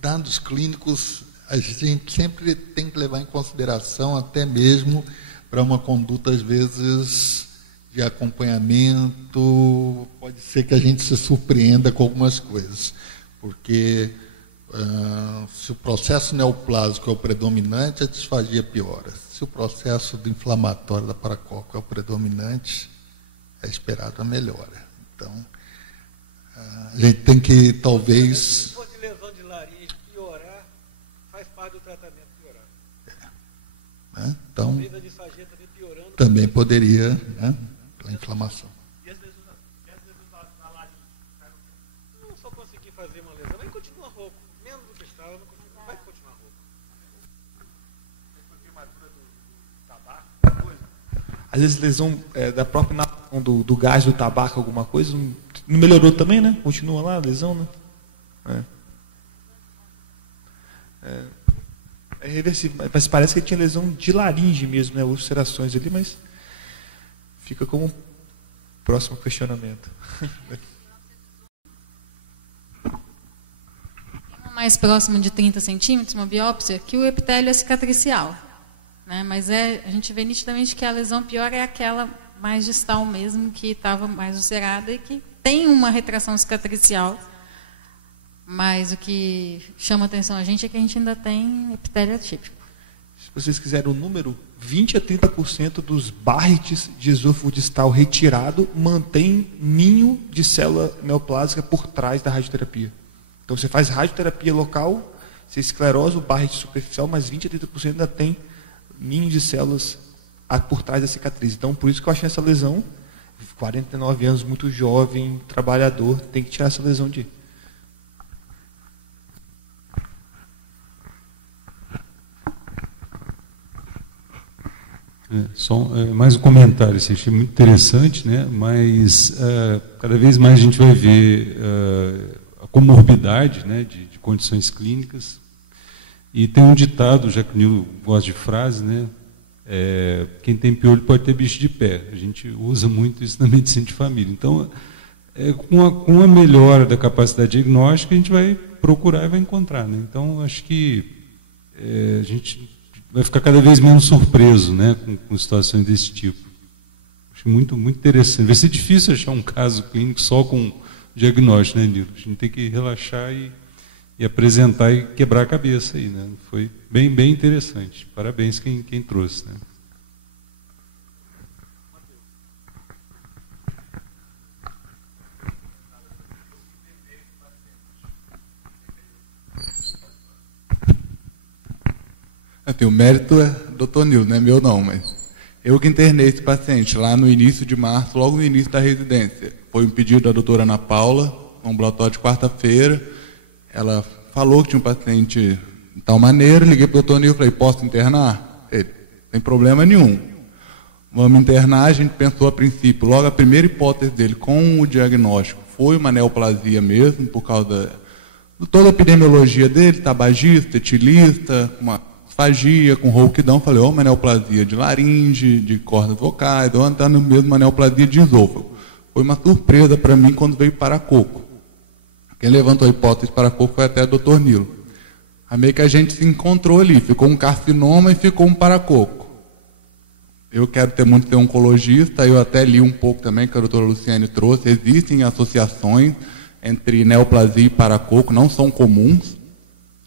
Dados clínicos, a gente sempre tem que levar em consideração, até mesmo para uma conduta, às vezes, de acompanhamento. Pode ser que a gente se surpreenda com algumas coisas, porque se o processo neoplásico é o predominante, a disfagia piora. Se o processo do inflamatório da paracoco é o predominante, é esperado a melhora. Então, a gente tem que, talvez... Se fosse lesão de laringe piorar, faz parte do tratamento piorar. Então, a disfagia também piorando, também poderia, pela inflamação. E às vezes na laringe não só conseguir fazer uma lesão, mas continua rouco. Menos do que estava, vai continuar rouco. Às vezes lesão da própria inalação do gás do tabaco, alguma coisa, não melhorou também, né? Continua lá a lesão, né? É reversível, mas parece que ele tinha lesão de laringe mesmo, né? Ulcerações ali, mas fica como próximo questionamento. Mais próximo de 30 centímetros, uma biópsia, que o epitélio é cicatricial. Né? Mas a gente vê nitidamente que a lesão pior é aquela mais distal mesmo, que estava mais ulcerada e que tem uma retração cicatricial. Mas o que chama atenção a gente é que a gente ainda tem epitélio atípico. Se vocês quiserem o número, 20 a 30% dos Barretts de esôfago distal retirado mantém ninho de célula neoplásica por trás da radioterapia. Então você faz radioterapia local, você esclerosa o Barrett superficial, mas 20 a 30% ainda tem ninho de células por trás da cicatriz. Então, por isso que eu achei essa lesão, 49 anos, muito jovem, trabalhador, tem que tirar essa lesão de... Só mais um comentário, assim, achei muito interessante, né? Mas cada vez mais a gente vai ver a comorbidade, né, de condições clínicas. E tem um ditado, já que o Nilo gosta de frase, né? Quem tem piolho pode ter bicho de pé. A gente usa muito isso na medicina de família. Então, com a melhora da capacidade diagnóstica, a gente vai procurar e vai encontrar, né? Então, acho que a gente vai ficar cada vez menos surpreso, né, com situações desse tipo. Acho muito, muito interessante. Vai ser difícil achar um caso clínico só com diagnóstico, né, Nilo? A gente tem que relaxar e e apresentar e quebrar a cabeça aí, né? Foi bem, bem interessante. Parabéns quem trouxe, né? Assim, o mérito é do Dr. Nilo, não é meu não, mas eu que internei esse paciente lá no início de março, logo no início da residência. Foi um pedido da doutora Ana Paula, um ambulatório de quarta-feira. Ela falou que tinha um paciente de tal maneira, liguei para o Dr. Nilo e falei, posso internar? Ele, sem problema nenhum. Vamos internar, a gente pensou a princípio, logo a primeira hipótese dele com o diagnóstico foi uma neoplasia mesmo, por causa de toda a epidemiologia dele, tabagista, etilista, uma fagia com rouquidão, falei, uma neoplasia de laringe, de cordas vocais, ou andando mesmo uma neoplasia de esôfago. Foi uma surpresa para mim quando veio paracoco. Quem levantou a hipótese de paracoco foi até o Dr. Nilo. Aí meio que a gente se encontrou ali, ficou um carcinoma e ficou um paracoco. Eu quero ter muito ser oncologista, eu até li um pouco também, que a doutora Luciane trouxe, existem associações entre neoplasia e paracoco, não são comuns,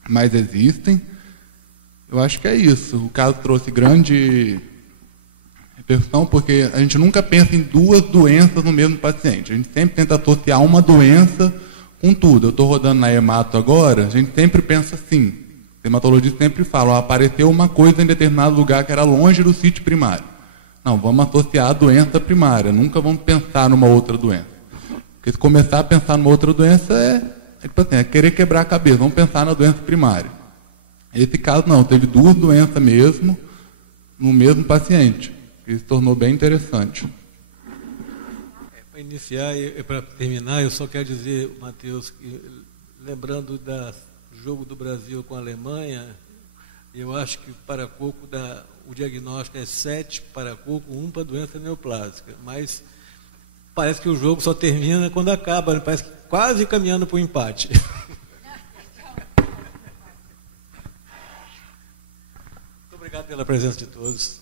mas existem. Eu acho que é isso. O caso trouxe grande repercussão, porque a gente nunca pensa em duas doenças no mesmo paciente. A gente sempre tenta associar uma doença com tudo. Eu estou rodando na hemato agora, a gente sempre pensa assim. O hematologista sempre fala, apareceu uma coisa em determinado lugar que era longe do sítio primário. Não, vamos associar a doença primária, nunca vamos pensar numa outra doença. Porque se começar a pensar numa outra doença é querer quebrar a cabeça, vamos pensar na doença primária. Esse caso não, teve duas doenças mesmo, no mesmo paciente. Isso se tornou bem interessante. Para iniciar e para terminar, eu só quero dizer, Matheus, que lembrando do jogo do Brasil com a Alemanha, eu acho que paracoco o diagnóstico é 7 paracoco, 1 para doença neoplásica. Mas parece que o jogo só termina quando acaba, né? Parece que quase caminhando para o empate. Obrigado pela presença de todos.